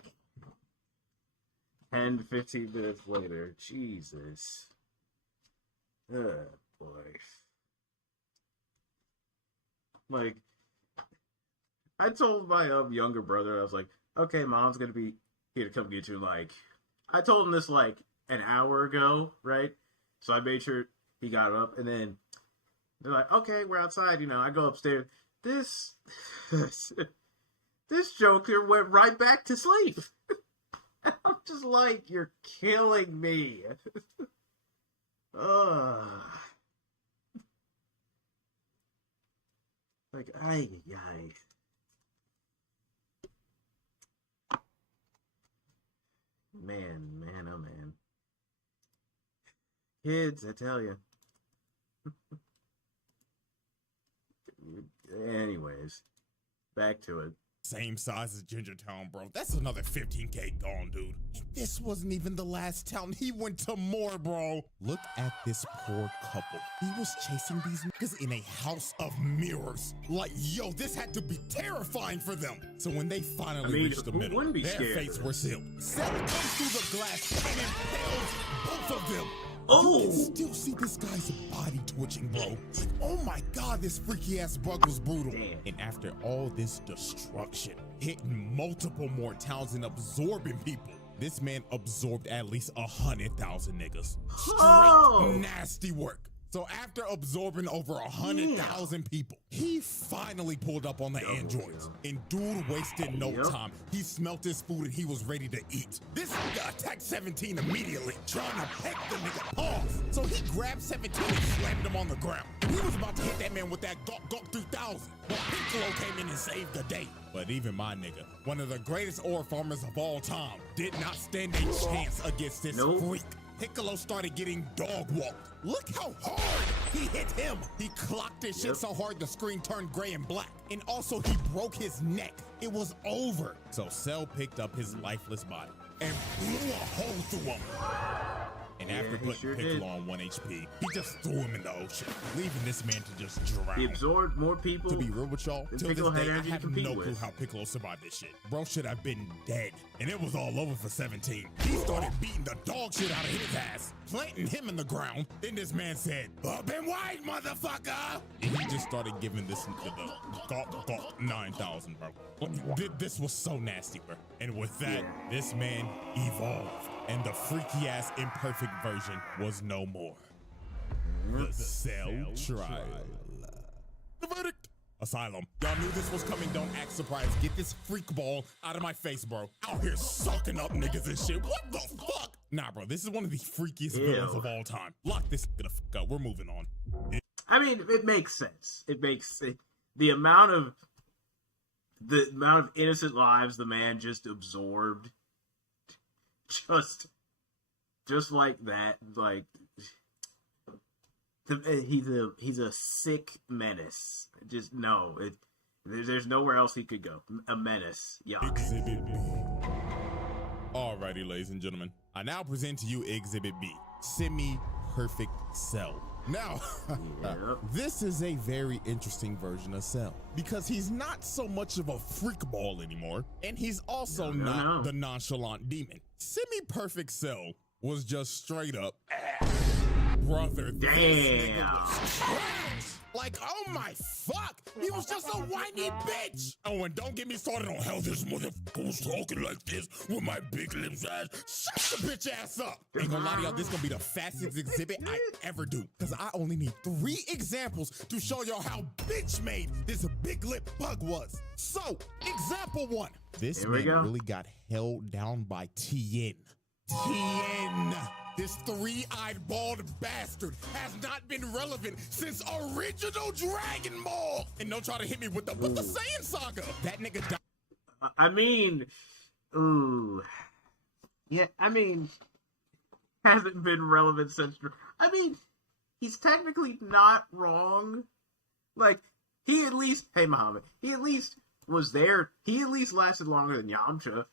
10 to 15 minutes later. Jesus. Oh, boy. Like, I told my younger brother, I was like, okay, Mom's gonna be here to come get you. Like, I told him this like an hour ago, right? So I made sure he got up, and then they're like, okay, we're outside, you know. I go upstairs. This Joker went right back to sleep. I'm just like, you're killing me. Like, ay. Man, oh man. Kids, I tell you. Anyways, back to it. Same size as Gingertown, bro. That's another 15K gone, dude. This wasn't even the last town. He went to more, bro. Look at this poor couple. He was chasing these niggas in a house of mirrors. Like, yo, this had to be terrifying for them. So when they finally reached the middle, their fates were sealed. Cell comes through the glass and impales both of them. Oh! You can still see this guy's body twitching, bro. Like, oh my God, this freaky ass bug was brutal. Damn. And after all this destruction, hitting multiple more towns and absorbing people, this man absorbed at least 100,000 niggas. Straight nasty work. So after absorbing over 100,000 people, he finally pulled up on the androids. And dude wasted no time. He smelt his food and he was ready to eat. This nigga attacked 17 immediately, trying to peck the nigga off. So he grabbed 17 and slammed him on the ground. He was about to hit that man with that Gawk 3000. But Piccolo came in and saved the day. But even my nigga, one of the greatest ore farmers of all time, did not stand a chance against this freak. Piccolo started getting dog walked. Look how hard he hit him. He clocked his shit so hard the screen turned gray and black. And also he broke his neck. It was over. So Cell picked up his lifeless body and blew a hole through him. And after putting Piccolo on 1 HP, he just threw him in the ocean, leaving this man to just drown. He absorbed more people. To be real with y'all, till this day, I have no clue how Piccolo survived this shit. Bro should have been dead. And it was all over for 17. He started beating the dog shit out of his ass, planting him in the ground. Then this man said, up and wide, motherfucker! And he just started giving this the Gawk 9000, bro. This was so nasty, bro. And with that, this man evolved. And the freaky ass imperfect version was no more. The Cell trial. The verdict. Asylum. Y'all knew this was coming. Don't act surprised. Get this freak ball out of my face, bro. Out here sucking up niggas and shit. What the fuck? Nah, bro. This is one of the freakiest villains of all time. Lock this the fuck up. We're moving on. I mean, it makes sense. It makes the amount of innocent lives the man just absorbed. Just like that, like he's a sick menace. Just no, there's nowhere else he could go. A menace, yuck. Exhibit B. Alrighty, ladies and gentlemen, I now present to you Exhibit B, Semi-Perfect Cell. Now, this is a very interesting version of Cell because he's not so much of a freak ball anymore, and he's also not the nonchalant demon. Semi-Perfect Cell was just straight up, brother. This nigga was trash. Like, oh my fuck, he was just a whiny bitch. Oh, and don't get me started on how this motherfucker was talking like this with my big lips ass. Shut the bitch ass up. Ain't gonna lie to y'all, this gonna be the fastest exhibit I ever do. Cause I only need 3 examples to show y'all how bitch made this big lip bug was. So, example 1. This man really got held down by Tien. This 3-eyed bald bastard has not been relevant since original Dragon Ball. And don't try to hit me with the Saiyan Saga. That nigga died. I mean, yeah, I mean, hasn't been relevant since. I mean, he's technically not wrong. Like, he at least, hey Muhammad, he at least was there. He at least lasted longer than Yamcha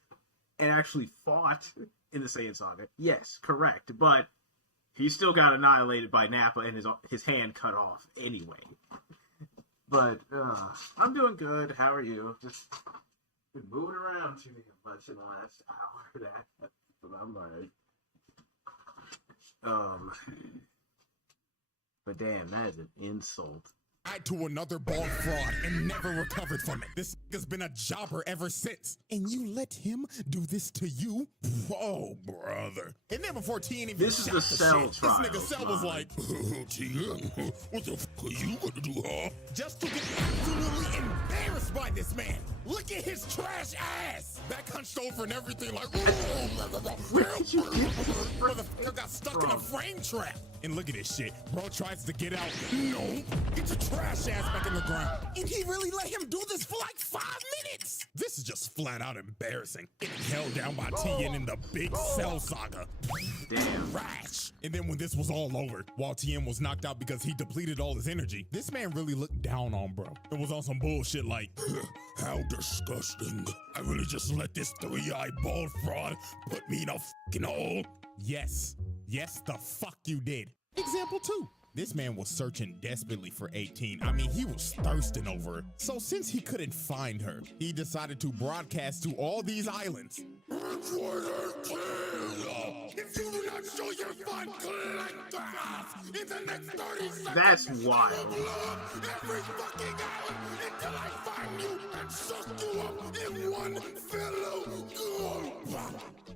and actually fought in the Saiyan Saga. Yes, correct. But he still got annihilated by Nappa and his hand cut off anyway. But I'm doing good. How are you? Been moving around too much in the last hour. That's what I'm like. But damn, that is an insult. Tied to another bald fraud and never recovered from it. This nigga's been a jobber ever since. And you let him do this to you? Oh, brother. And then before TN even This is shot the Cell shit, trial. this nigga Cell was like, TN, what the fuck are you gonna do, huh? Just to get absolutely embarrassed by this man. Look at his trash ass. Back hunched over and everything like, motherfucker got stuck in a frame trap. And look at this shit. Bro tries to get out. No, get your trash ass back in the ground. And he really let him do this for like 5 minutes. This is just flat out embarrassing. Getting held down by TN in the big Cell saga. Damn. Trash. And then when this was all over, while TN was knocked out because he depleted all his energy, this man really looked down on bro. It was on some bullshit like, how disgusting. I really just let this 3-eyed bald fraud put me in a fucking hole? Yes. Yes, the fuck you did. Example 2. This man was searching desperately for 18. I mean, he was thirsting over her. So since he couldn't find her, he decided to broadcast to all these islands. If you do not show your fun, collect the house in the next 30 seconds. That's wild. Every fucking island until I find you and suck you up in one fellow go.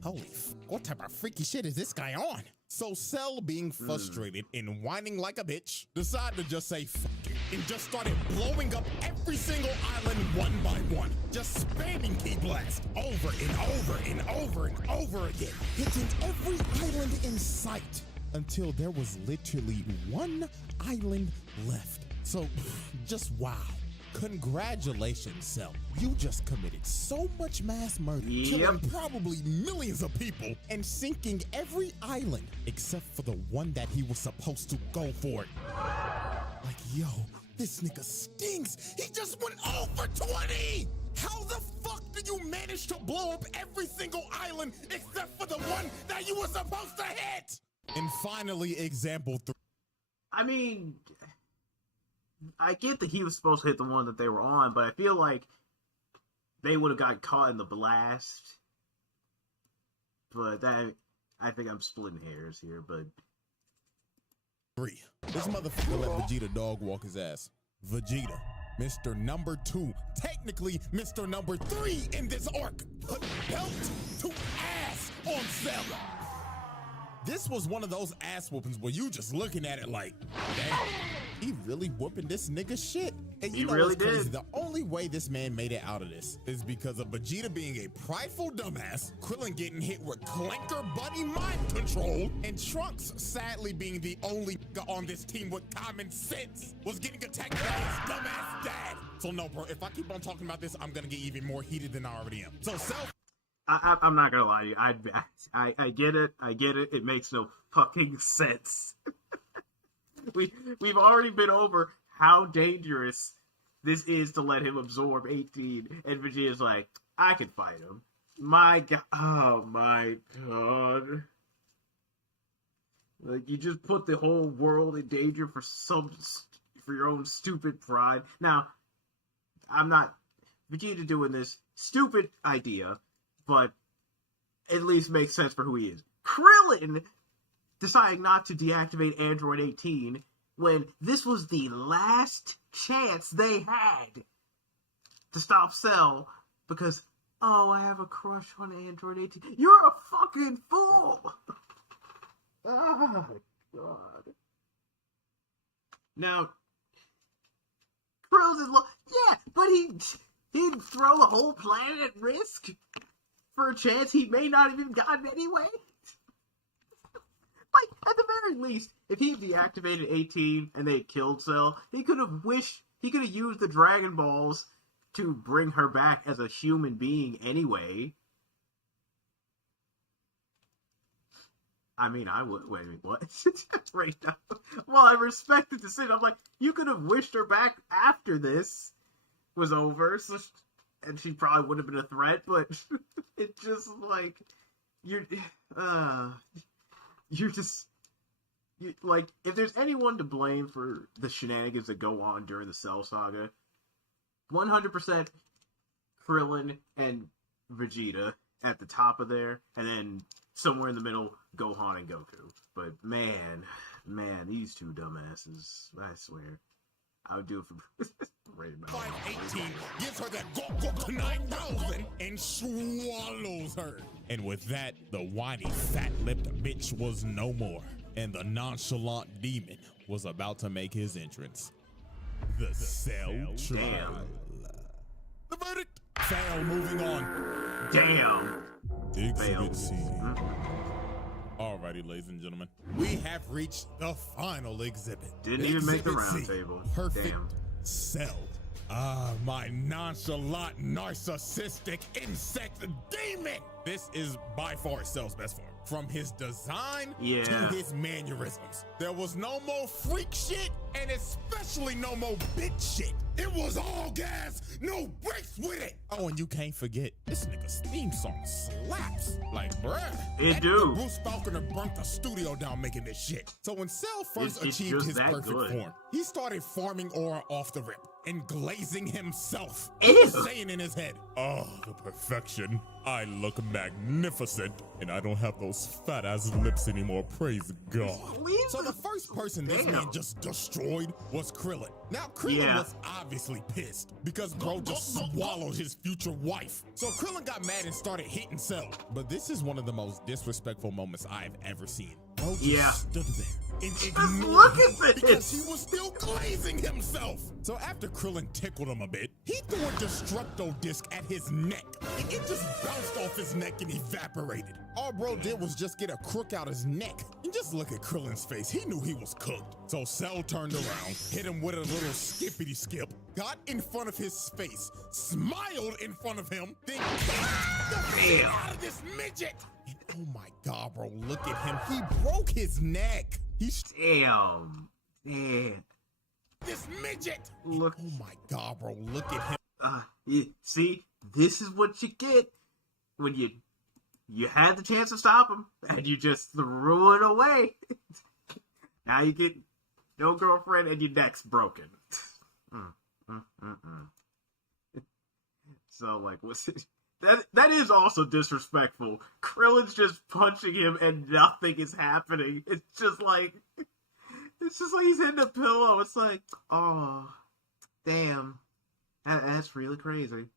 Holy f***, what type of freaky shit is this guy on? So Cell, being frustrated and whining like a bitch, decided to just say f*** it and just started blowing up every single island one by one. Just spamming key blast over and over and over and over again, hitting every island in sight until there was literally one island left. So just wow. Congratulations, Cell. You just committed so much mass murder, killing probably millions of people and sinking every island except for the one that he was supposed to go for. Like, yo, this nigga stinks. He just went over 20. How the fuck did you manage to blow up every single island except for the one that you were supposed to hit? And finally, example 3. I mean, I get that he was supposed to hit the one that they were on, but I feel like they would have got caught in the blast. But that, I think I'm splitting hairs here, but 3. This motherfucker let Vegeta dog walk his ass. Vegeta, Mr. Number 2, technically Mr. Number 3 in this arc, put belt to ass on Cell. This was one of those ass whoopings where you just looking at it like, damn, he really whooping this nigga shit. And you know really what's crazy? did. The only way this man made it out of this is because of Vegeta being a prideful dumbass, Krillin getting hit with clanker buddy mind control, and Trunks sadly being the only nigga on this team with common sense was getting attacked by his dumbass dad. So no, bro, if I keep on talking about this, I'm gonna get even more heated than I already am. So I'm not gonna lie to you. I get it. I get it. It makes no fucking sense. We've already been over how dangerous this is to let him absorb 18, and Vegeta's like, I can fight him. My God, oh my God! Like, you just put the whole world in danger for your own stupid pride. Now, I'm not Vegeta doing this stupid idea, but at least makes sense for who he is. Krillin deciding not to deactivate Android 18 when this was the last chance they had to stop Cell because, oh, I have a crush on Android 18. You're a fucking fool! Oh, God. Now, Krillin's yeah, but he'd throw the whole planet at risk for a chance he may not have even gotten anyway. Like, at the very least, if he deactivated 18 and they killed Cell, he could have used the Dragon Balls to bring her back as a human being anyway. I mean, I would. Wait, what? Right now. Well, I respect the decision. I'm like, you could have wished her back after this was over, and she probably would have been a threat, but it's just like, like, if there's anyone to blame for the shenanigans that go on during the Cell Saga, 100% Krillin and Vegeta at the top of there, and then somewhere in the middle, Gohan and Goku. But man, these two dumbasses, I swear. I would do it for rated by 518 gives her that go 9000 and swallows her. And with that, the whiny, fat-lipped bitch was no more. And the nonchalant demon was about to make his entrance. The Cell trial. The verdict. Fail, moving on. Damn. Exhibit C. Alrighty, ladies and gentlemen, we have reached the final exhibit. Didn't even make the Exhibit round C. table. Perfect Damn. Cell. Ah, my nonchalant, narcissistic insect demon. This is by far Cell's best form. From his design to his mannerisms. There was no more freak shit, and especially no more bitch shit. It was all gas, no brakes with it. Oh, and you can't forget, this nigga's theme song slaps. Like, bruh. It do. Bruce Falconer burnt the studio down making this shit. So when Cell first It's achieved just his that perfect good. form, he started farming aura off the rip and glazing himself. Ew. Saying in his head, oh, the perfection. I look magnificent, and I don't have those fat-ass lips anymore, praise God. So the first person this man just destroyed was Krillin. Now, Krillin was obviously pissed because bro just swallowed his future wife. So Krillin got mad and started hitting Cell. But this is one of the most disrespectful moments I've ever seen. Bro just stood there and ignored him because he was still glazing himself. So after Krillin tickled him a bit, he threw a Destructo disc at his neck. And it just bounced off his neck and evaporated. All bro did was just get a crook out his neck. And just look at Krillin's face. He knew he was cooked. So Cell turned around, hit him with a little skippity skip, got in front of his face, smiled in front of him, then kicked the shit out of this midget. And oh my God, bro, look at him. He broke his neck. Damn. This midget. Look. Oh my God, bro, look at him. See, this is what you get when you had the chance to stop him and you just threw it away. Now you get no girlfriend and your neck's broken. So like, what's it? That is also disrespectful. Krillin's just punching him and nothing is happening. It's just like he's hitting a pillow. It's like, oh, damn, that's really crazy.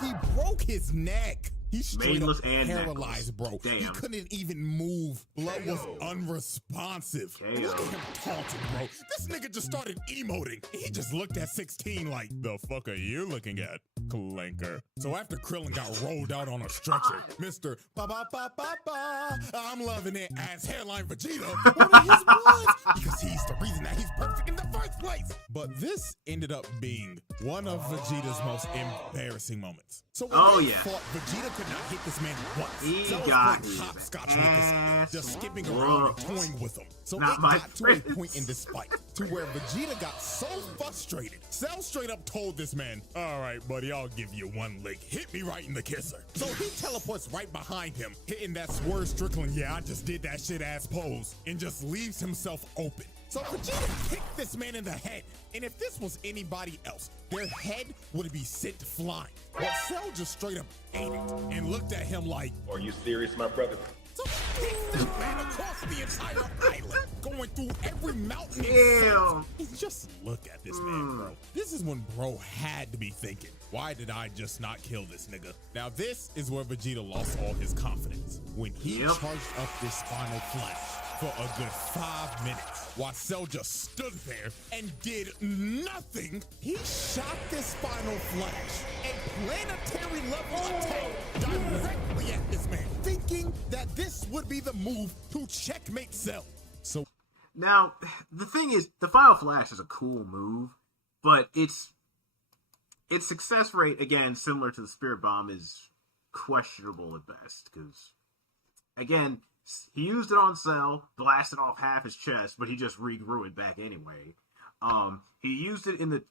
He broke his neck. He's straight up and paralyzed, bro. Damn. He couldn't even move. Blood was unresponsive. And look at him taunting, bro. This nigga just started emoting. He just looked at 16 like, the fuck are you looking at, clanker? So after Krillin got rolled out on a stretcher, Mr. Ba-ba-ba-ba-ba, I'm loving it as Hairline Vegeta wanted his blood because he's the reason that he's perfect in the first place. But this ended up being one of Vegeta's most embarrassing moments. So when they fought, Vegeta could not hit this man once. He so got was his like hopscotch with this, just skipping around and whooped. toying with him. So Not it my got to a point in this fight to where Vegeta got so frustrated, Cell straight up told this man, all right, buddy, I'll give you one lick. Hit me right in the kisser. So he teleports right behind him, hitting that Swerve Strickland, yeah, I just did that shit ass pose, and just leaves himself open. So Vegeta kicked this man in the head, and if this was anybody else, their head would be sent flying. But Cell just straight up ate it and looked at him like, are you serious, my brother? So he kicks this man across the entire island, going through every mountain in Ew. sight. Just look at this man, bro. This is when bro had to be thinking, why did I just not kill this nigga? Now this is where Vegeta lost all his confidence. When he charged up this final flash for a good 5 minutes, while Cell just stood there and did nothing, he shot this final flash, a planetary level attack directly at this man, thinking that this would be the move to checkmate Cell. So now the thing is, the Final Flash is a cool move, but its success rate, again, similar to the Spirit Bomb, is questionable at best. Because again, he used it on Cell, blasted off half his chest, but he just regrew it back anyway. He used it in the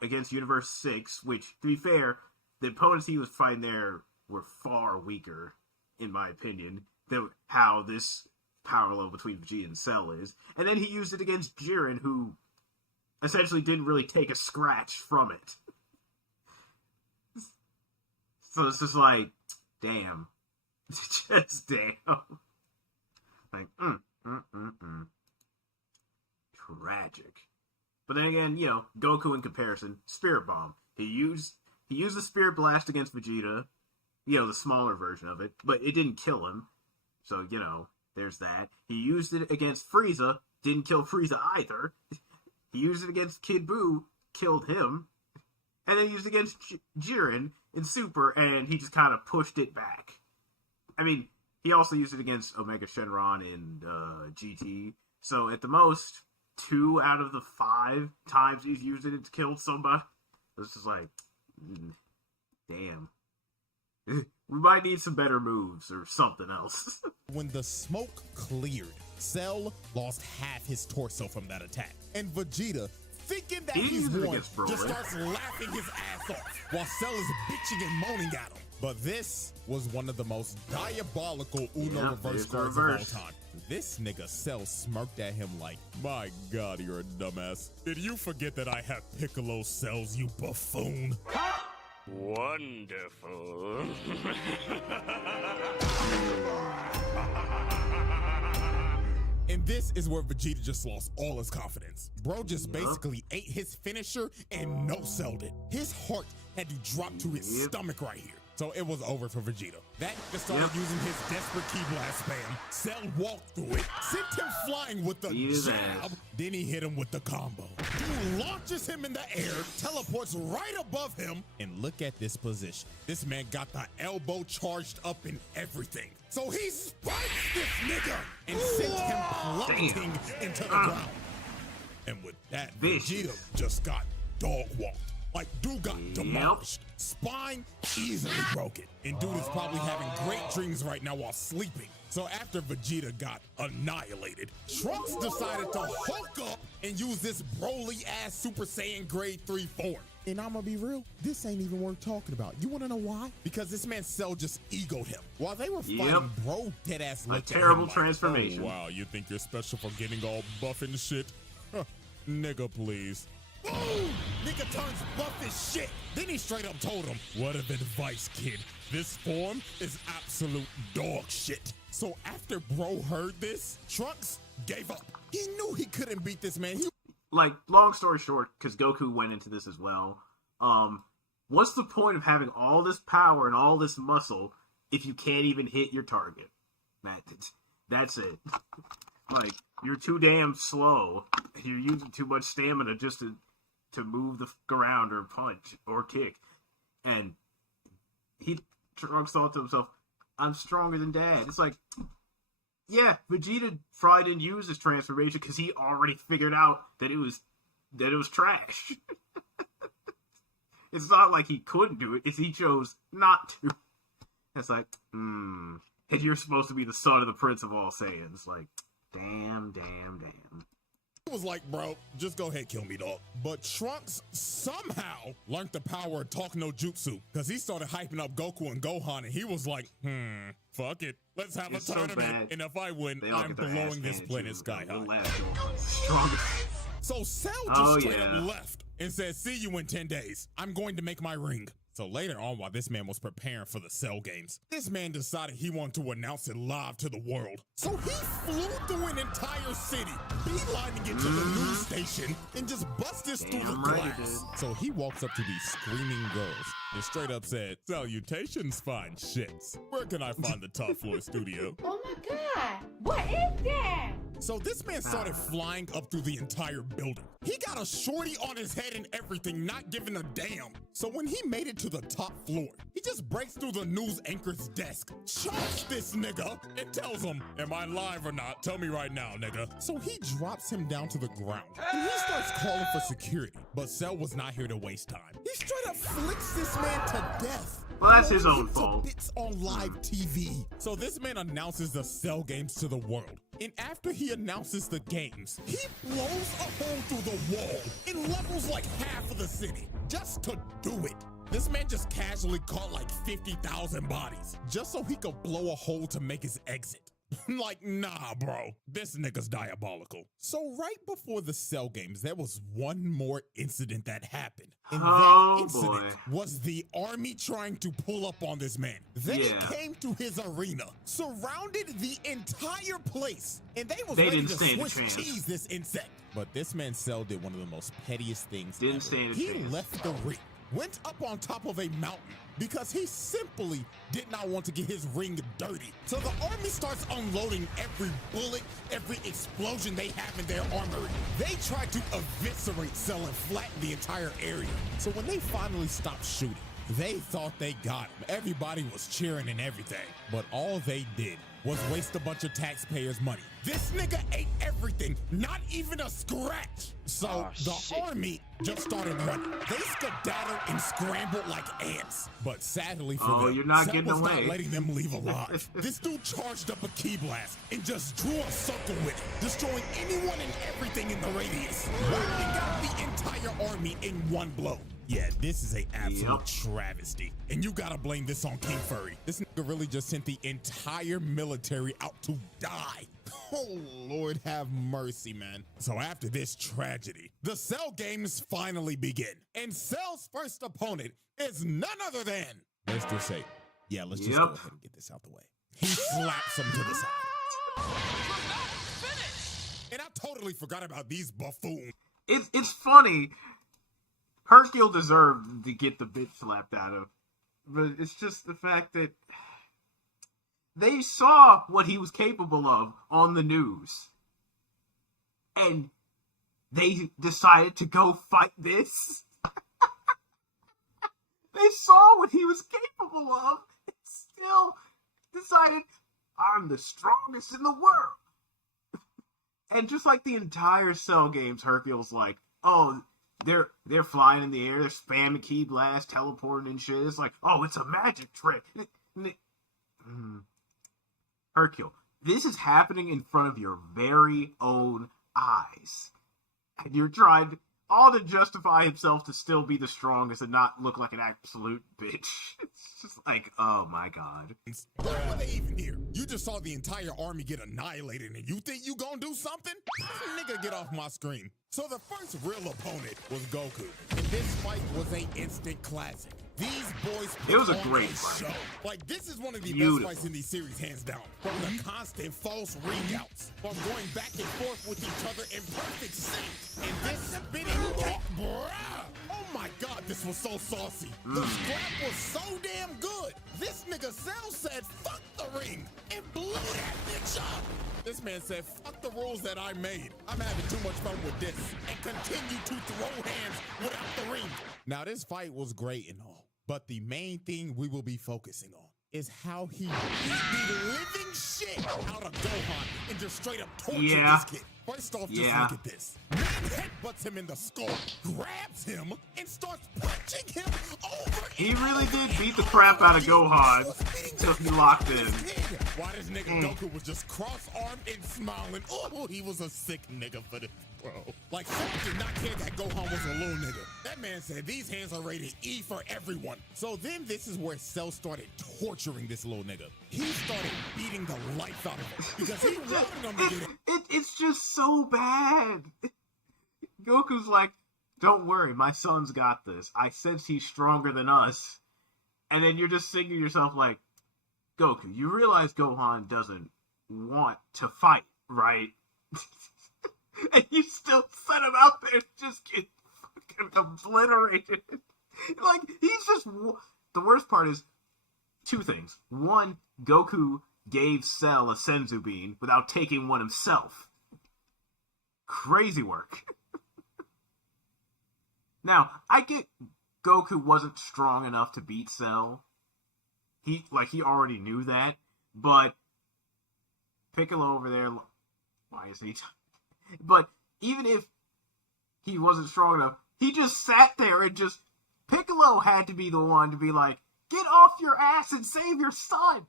against Universe 6, which, to be fair, the opponents he was fighting there were far weaker, in my opinion, than how this parallel between Vegeta and Cell is. And then he used it against Jiren, who essentially didn't really take a scratch from it. So it's just like, damn. Just damn. Like, tragic. But then again, you know, Goku in comparison, Spirit Bomb. He used the Spirit Blast against Vegeta, you know, the smaller version of it, but it didn't kill him. So, you know, there's that. He used it against Frieza, didn't kill Frieza either. He used it against Kid Buu, killed him. And then he used it against Jiren in Super, and he just kind of pushed it back. I mean, he also used it against Omega Shenron in GT. So at the most, 2 out of the 5 times he's used it, it's killed somebody. It's just like, damn. We might need some better moves or something else. When the smoke cleared, Cell lost half his torso from that attack. And Vegeta, thinking that he's won, just starts laughing his ass off while Cell is bitching and moaning at him. But this was one of the most diabolical Uno reverse cards of all time. This nigga Cell smirked at him like, my God, you're a dumbass. Did you forget that I have Piccolo cells, you buffoon? Wonderful. And this is where Vegeta just lost all his confidence. Bro just basically ate his finisher and no-selled it. His heart had to drop to his stomach right here. So it was over for Vegeta. That nigga started using his desperate ki blast spam. Cell walked through it, sent him flying with the jab, then he hit him with the combo. Dude launches him in the air, teleports right above him, and look at this position. This man got the elbow charged up and everything. So he spikes this nigga and sent him plummeting into the ground. And with that, Vegeta just got dog walked. Like, dude got demolished. Spine easily broken. And dude is probably having great dreams right now while sleeping. So after Vegeta got annihilated, Trunks decided to Hulk up and use this Broly-ass Super Saiyan Grade 3 form. And I'm gonna be real, this ain't even worth talking about. You wanna know why? Because this man Cell just egoed him. While they were fighting, bro deadass looked at him terrible like, transformation. oh, wow, you think you're special for getting all buff and shit? Huh, nigga, please. Boom! Nigga turns buff as shit. Then he straight up told him, word of advice, kid. This form is absolute dog shit. So after bro heard this, Trunks gave up. He knew he couldn't beat this man. Like, long story short, because Goku went into this as well, what's the point of having all this power and all this muscle if you can't even hit your target? That's it. Like, you're too damn slow. You're using too much stamina just to move the ground or punch or kick. And Trunks thought to himself, I'm stronger than Dad. It's like, yeah, Vegeta probably didn't use his transformation because he already figured out that it was trash. It's not like he couldn't do it, it's he chose not to. It's like, and you're supposed to be the son of the Prince of all Saiyans. Like, damn. He was like, bro, just go ahead, kill me, dog. But Trunks somehow learned the power of talk no jutsu because he started hyping up Goku and Gohan, and he was like, fuck it. Let's have a tournament. And if I win, I'm blowing this planet sky high. So Cell just straight up left and said, see you in 10 days. I'm going to make my ring. So later on, while this man was preparing for the Cell games, this man decided he wanted to announce it live to the world. So he flew through an entire city, beelining it to the news station, and just busted through the glass. So he walks up to these screaming girls and straight up said, salutations, fine shits. Where can I find the top floor studio? Oh my God, what is that? So this man started flying up through the entire building. He got a shorty on his head and everything, not giving a damn. So when he made it to the top floor, he just breaks through the news anchor's desk, chokes this nigga, and tells him, am I live or not? Tell me right now, nigga. So he drops him down to the ground, and he starts calling for security. But Cell was not here to waste time. He straight up flicks this man to death. Well, that's his own fault. Bits on live TV. So this man announces the Cell games to the world. And after he announces the games, he blows a hole through the wall and levels like half of the city just to do it. This man just casually caught like 50,000 bodies just so he could blow a hole to make his exit. Like, nah, bro. This nigga's diabolical. So right before the Cell games, there was one more incident that happened. And that incident was the army trying to pull up on this man. They came to his arena, surrounded the entire place, and they was ready to Swiss cheese this insect. But this man Cell did one of the most pettiest things ever. He left the ring, went up on top of a mountain, because he simply did not want to get his ring dirty. So the army starts unloading every bullet, every explosion they have in their armory. They try to eviscerate Cell and flatten the entire area. So when they finally stopped shooting, they thought they got him. Everybody was cheering and everything. But all they did was waste a bunch of taxpayers' money. This nigga ate everything, not even a scratch. So the army just started running. They skedaddled and scrambled like ants. But sadly for them, you're not Cell getting was away. not letting them leave alive. This dude charged up a key blast and just drew a circle with it, destroying anyone and everything in the radius, wiping out the entire army in one blow. Yeah, this is an absolute travesty. And you gotta blame this on King Furry. This nigga really just sent the entire military out to die. Oh, Lord have mercy, man. So after this tragedy, the Cell games finally begin. And Cell's first opponent is none other than, let's just say, let's just go ahead and get this out the way. He slaps him to the side. And I totally forgot about these buffoons. It's funny. Hercule deserved to get the bitch slapped out of, but it's just the fact that they saw what he was capable of on the news, and they decided to go fight this. They saw what he was capable of, and still decided, I'm the strongest in the world. And just like the entire Cell games, Hercule's like, oh, they're flying in the air, they're spamming key blast, teleporting and shit. It's like, oh, it's a magic trick. Hercule, this is happening in front of your very own eyes. And you're trying all to justify himself to still be the strongest and not look like an absolute bitch. It's just like, oh my god. Why were they even here? You just saw the entire army get annihilated and you think you gonna do something? Nigga, get off my screen. So the first real opponent was Goku. And this fight was an instant classic. These boys put it was a on great fight. Show. Like, this is one of the best fights in these series, hands down. From the constant false ring outs, from going back and forth with each other in perfect sync. And this spinning kick, bruh. Oh my god, this was so saucy. The scrap was so damn good. This nigga Cell said, fuck the ring, and blew that bitch up. This man said, fuck the rules that I made. I'm having too much fun with this, and continue to throw hands without the ring. Now, this fight was great and all, but the main thing we will be focusing on is how he beat the living shit out of Gohan and just straight up tortured this kid. First off, just look at this. Man headbutts him in the skull, grabs him, and starts punching him over. He really did beat the crap out of Gohan until he locked in. Why this nigga Goku was just cross-armed and smiling. Oh, he was a sick nigga for this, bro. Like, Cell did not care that Gohan was a little nigga. That man said these hands are rated E for everyone. So then this is where Cell started torturing this little nigga. He started beating the life out of him because he wanted him to get it. It's just so bad. Goku's like, don't worry, my son's got this. I sense he's stronger than us. And then you're just thinking to yourself like, Goku, you realize Gohan doesn't want to fight, right? And you still sent him out there to just get fucking obliterated. Like, he's just... The worst part is two things. One, Goku gave Cell a Senzu Bean without taking one himself. Crazy work. Now, I get Goku wasn't strong enough to beat Cell. He already knew that. But Piccolo over there, why is he... But even if he wasn't strong enough, he just sat there and just... Piccolo had to be the one to be like, get off your ass and save your son.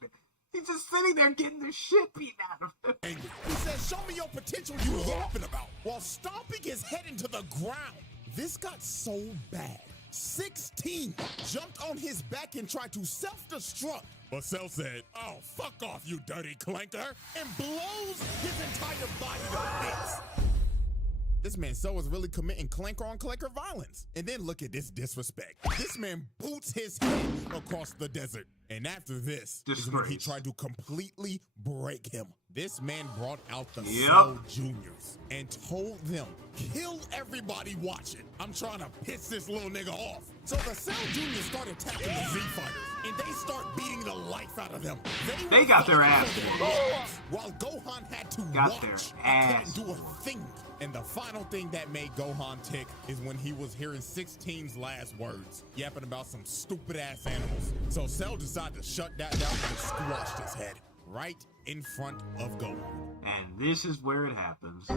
He's just sitting there getting the shit beaten out of him. He said, show me your potential you yapping about, while stomping his head into the ground. This got so bad 16 jumped on his back and tried to self-destruct. But Cell said, "Oh, fuck off, you dirty clanker," and blows his entire body to bits. This man Cell was really committing clanker on clanker violence. And then look at this disrespect. This man boots his head across the desert. And after this is when he tried to completely break him. This man brought out the Cell Juniors and told them, "Kill everybody watching. I'm trying to piss this little nigga off." So the Cell Juniors started attacking the Z Fighters, and they start beating the life out of them. They got their ass while Gohan had to got their watch ass and couldn't do a thing. And the final thing that made Gohan tick is when he was hearing 16's last words, yapping about some stupid ass animals. So Cell decided to shut that down and squashed his head right in front of Gohan. And this is where it happens.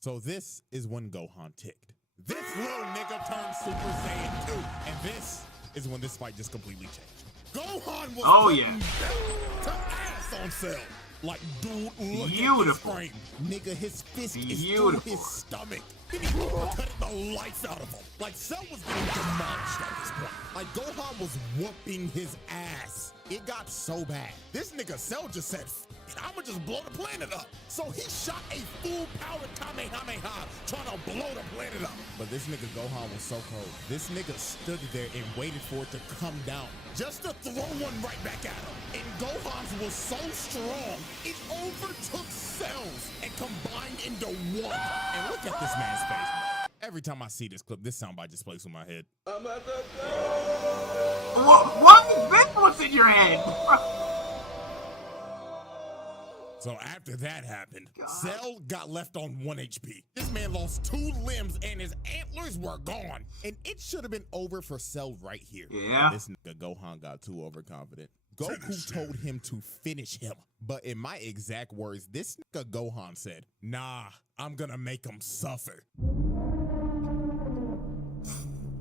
So this is when Gohan ticked. This little nigga turned Super Saiyan 2. And this is when this fight just completely changed. Gohan was putting belt to ass on Cell. Like, dude, look at this frame. Nigga, his fist is through his stomach. Then he cut the life out of him. Like, Cell was getting demolished at this point. Like, Gohan was whooping his ass. It got so bad. This nigga Cell just said, "I'ma just blow the planet up." So he shot a full-powered Kamehameha trying to blow the planet up. But this nigga Gohan was so cold. This nigga stood there and waited for it to come down just to throw one right back at him. And Gohan's was so strong, it overtook Cell's and combined into one. And look at this man's face. Every time I see this clip, this soundbite just plays in my head. What is this? What's in your head? So after that happened, Cell got left on 1 HP. This man lost 2 limbs and his antlers were gone. And it should have been over for Cell right here. Yeah. This nigga Gohan got too overconfident. Goku told him to finish him. But in my exact words, this nigga Gohan said, "Nah, I'm gonna make him suffer."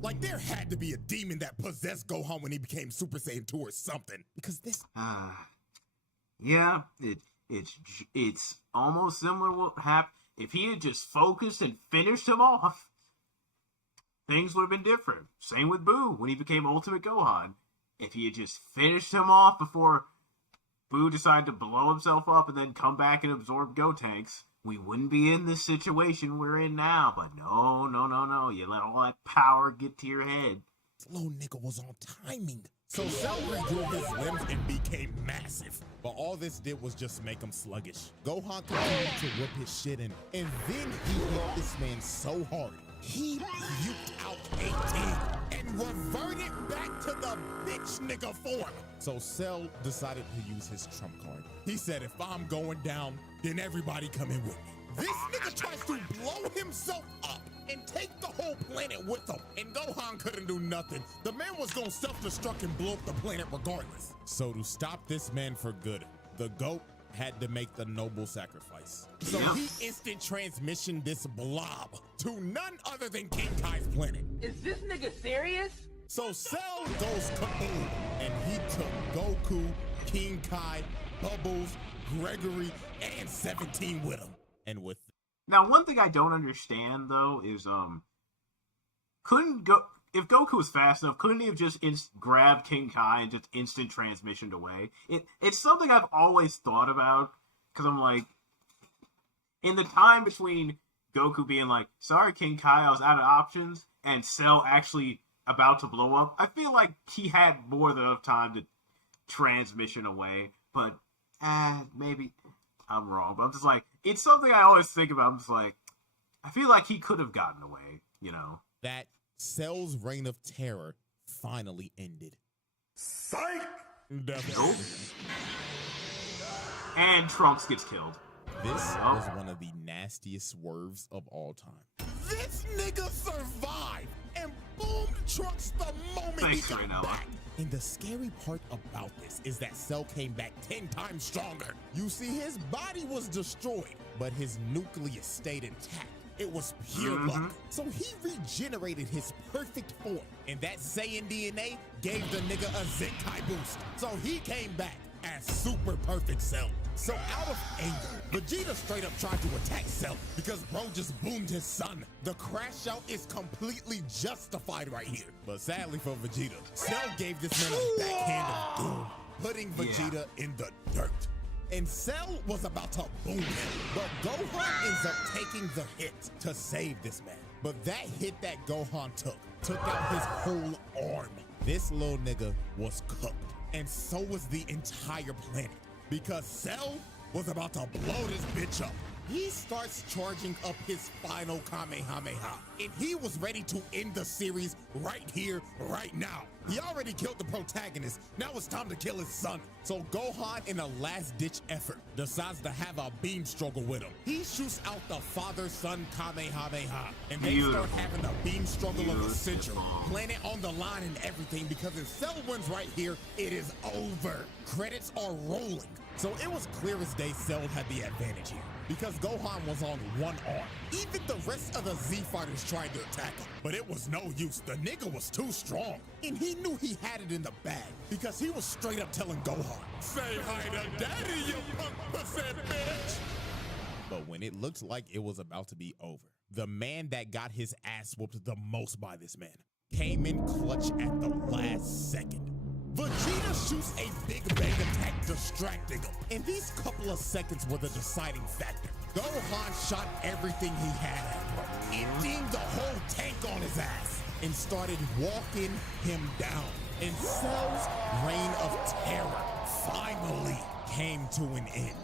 Like, there had to be a demon that possessed Gohan when he became Super Saiyan 2 or something. Because this... Yeah, it's almost similar to what happened. If he had just focused and finished him off, things would have been different. Same with Boo when he became Ultimate Gohan. If he had just finished him off before Boo decided to blow himself up and then come back and absorb Gotenks, we wouldn't be in this situation we're in now. But no. You let all that power get to your head. This little nigga was on timing. So Cell regrew his limbs and became massive. But all this did was just make him sluggish. Gohan continued to whip his shit in. And then he hit this man so hard, he puked out 18 and reverted back to the bitch nigga form. So Cell decided to use his trump card. He said, "If I'm going down, then everybody come in with me." This nigga tries to blow himself up and take the whole planet with him. And Gohan couldn't do nothing. The man was gonna self-destruct and blow up the planet regardless. So to stop this man for good, the GOAT had to make the noble sacrifice. So he instant transmissioned this blob to none other than King Kai's planet. Is this nigga serious? So Cell goes kaboom, and he took Goku, King Kai, Bubbles, Gregory, and 17 with him. And with now, one thing I don't understand though is if Goku was fast enough, couldn't he have just grabbed King Kai and just instant transmissioned away? It's something I've always thought about, because I'm like, in the time between Goku being like, "Sorry, King Kai, I was out of options," and Cell actually about to blow up, I feel like he had more than enough time to transmission away. But maybe I'm wrong. But I'm just like, it's something I always think about. I'm just like, I feel like he could have gotten away, you know? That Cell's reign of terror finally ended. Psych! Nope. And Trunks gets killed. This was one of the nastiest swerves of all time. This nigga survived and boomed Trunks the moment he got back. And the scary part about this is that Cell came back 10 times stronger. You see, his body was destroyed, but his nucleus stayed intact. It was pure luck. So he regenerated his perfect form, and that Saiyan DNA gave the nigga a Zenkai boost. So he came back as super perfect Cell. So out of anger, Vegeta straight up tried to attack Cell because bro just boomed his son. The crash out is completely justified right here. But sadly for Vegeta, Cell gave this man a backhand of doom, putting Vegeta in the dirt. And Cell was about to boom him, but Gohan ends up taking the hit to save this man. But that hit that Gohan took out his whole arm. This little nigga was cooked, and so was the entire planet, because Cell was about to blow this bitch up. He starts charging up his final Kamehameha, and he was ready to end the series right here, right now. He already killed the protagonist. Now it's time to kill his son. So Gohan, in a last-ditch effort, decides to have a beam struggle with him. He shoots out the father-son Kamehameha, and they start having a beam struggle of the century. Planet on the line and everything, because if Cell wins right here, it is over. Credits are rolling. So it was clear as day Cell had the advantage here, because Gohan was on one arm. Even the rest of the Z fighters tried to attack him, but it was no use. The nigga was too strong, and he knew he had it in the bag, because he was straight up telling Gohan, "Say hi to daddy, you punk pussy bitch." But when it looked like it was about to be over, the man that got his ass whooped the most by this man came in clutch at the last second. Vegeta shoots a big bang attack, distracting him. And these couple of seconds were the deciding factor. Gohan shot everything he had at him, emptying the whole tank on his ass, and started walking him down. And Cell's reign of terror finally came to an end.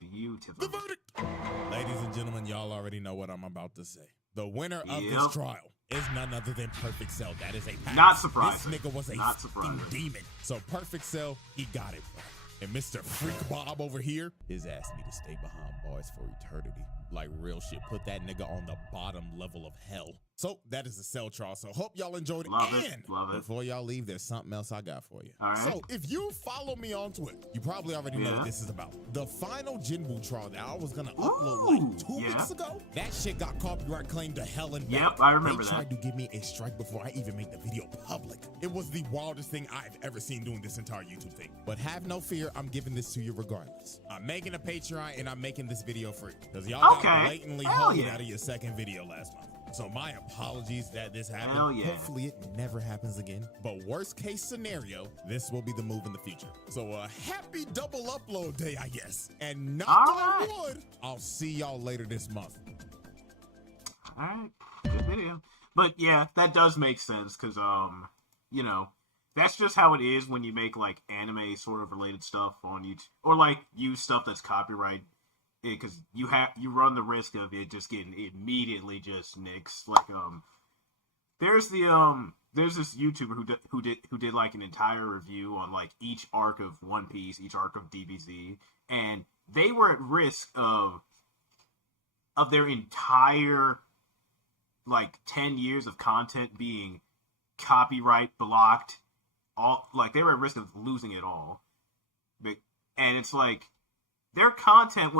Beautiful. The verdict! Ladies and gentlemen, y'all already know what I'm about to say. The winner of this trial is none other than Perfect Cell. That is a pass. Not surprising. This nigga was a fucking demon. So Perfect Cell, he got it. And Mr. Freak Bob over here has asked me to stay behind bars for eternity. Like real shit. Put that nigga on the bottom level of hell. So that is the Cell trial. So hope y'all enjoyed it. Love And it. before y'all leave, there's something else I got for you. All right. So if you follow me on Twitter, you probably already know what this is about. The final Jinbu trial that I was gonna upload like 2 weeks ago, that shit got copyright claimed to hell and back. Yep, I remember They that. tried to give me a strike before I even made the video public. It was the wildest thing I've ever seen doing this entire YouTube thing. But have no fear, I'm giving this to you regardless. I'm making a Patreon and I'm making this video free, because y'all got blatantly hold out of your second video last month. So my apologies that this happened. Hell yeah. Hopefully it never happens again. But worst case scenario, this will be the move in the future. So happy double upload day, I guess. And knock on wood, I'll see y'all later this month. All right, good video. But yeah, that does make sense, because you know, that's just how it is when you make like anime sort of related stuff on YouTube, or like use stuff that's copyright, because you run the risk of it just getting immediately just nixed. Like there's this YouTuber who did like an entire review on like each arc of One Piece, each arc of DBZ, and they were at risk of their entire like 10 years of content being copyright blocked. All like they were at risk of losing it all. And it's like their content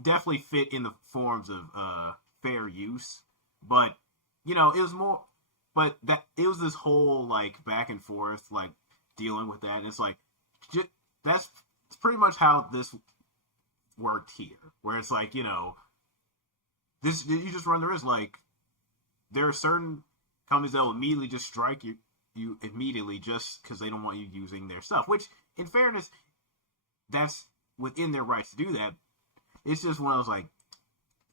definitely fit in the forms of fair use, but you know, it was more, but that it was this whole like back and forth like dealing with that, and it's like that's pretty much how this worked here, where it's like, you know, this you just run the risk. Like there are certain companies that will immediately just strike you immediately just because they don't want you using their stuff, which in fairness, that's within their rights to do that. It's just one of those like,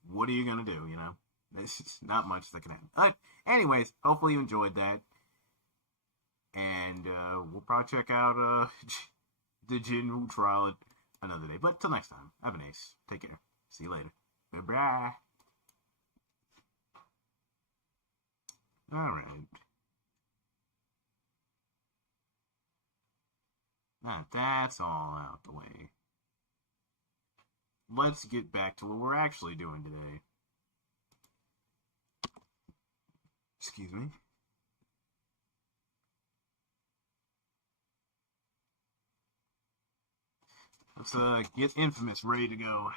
what are you gonna do, you know? There's just not much that can happen. But anyways, hopefully you enjoyed that, and we'll probably check out the Jinwoo trial another day. But till next time, have an ace. Take care. See you later. Bye-bye. Alright. That's all out the way. Let's get back to what we're actually doing today. Excuse me. Let's get Infamous ready to go.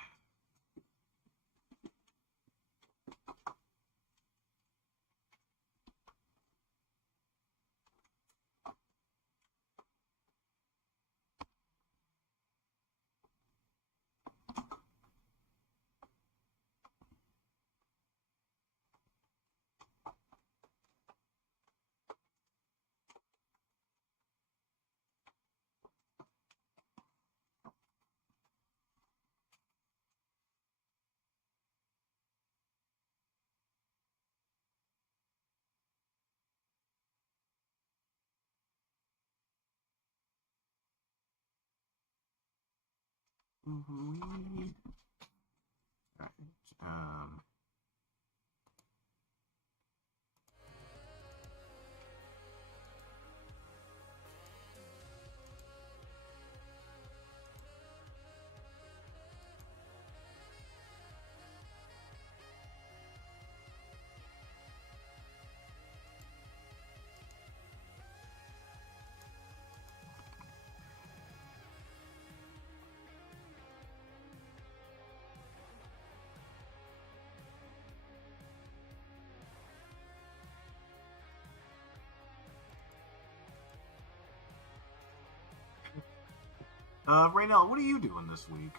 Alright, Raynell, what are you doing this week,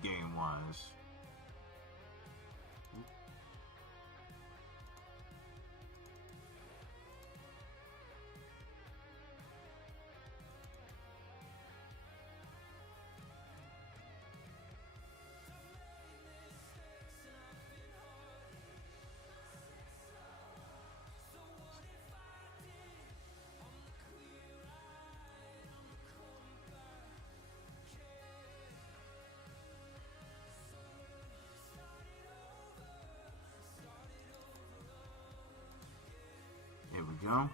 game-wise? Here we go.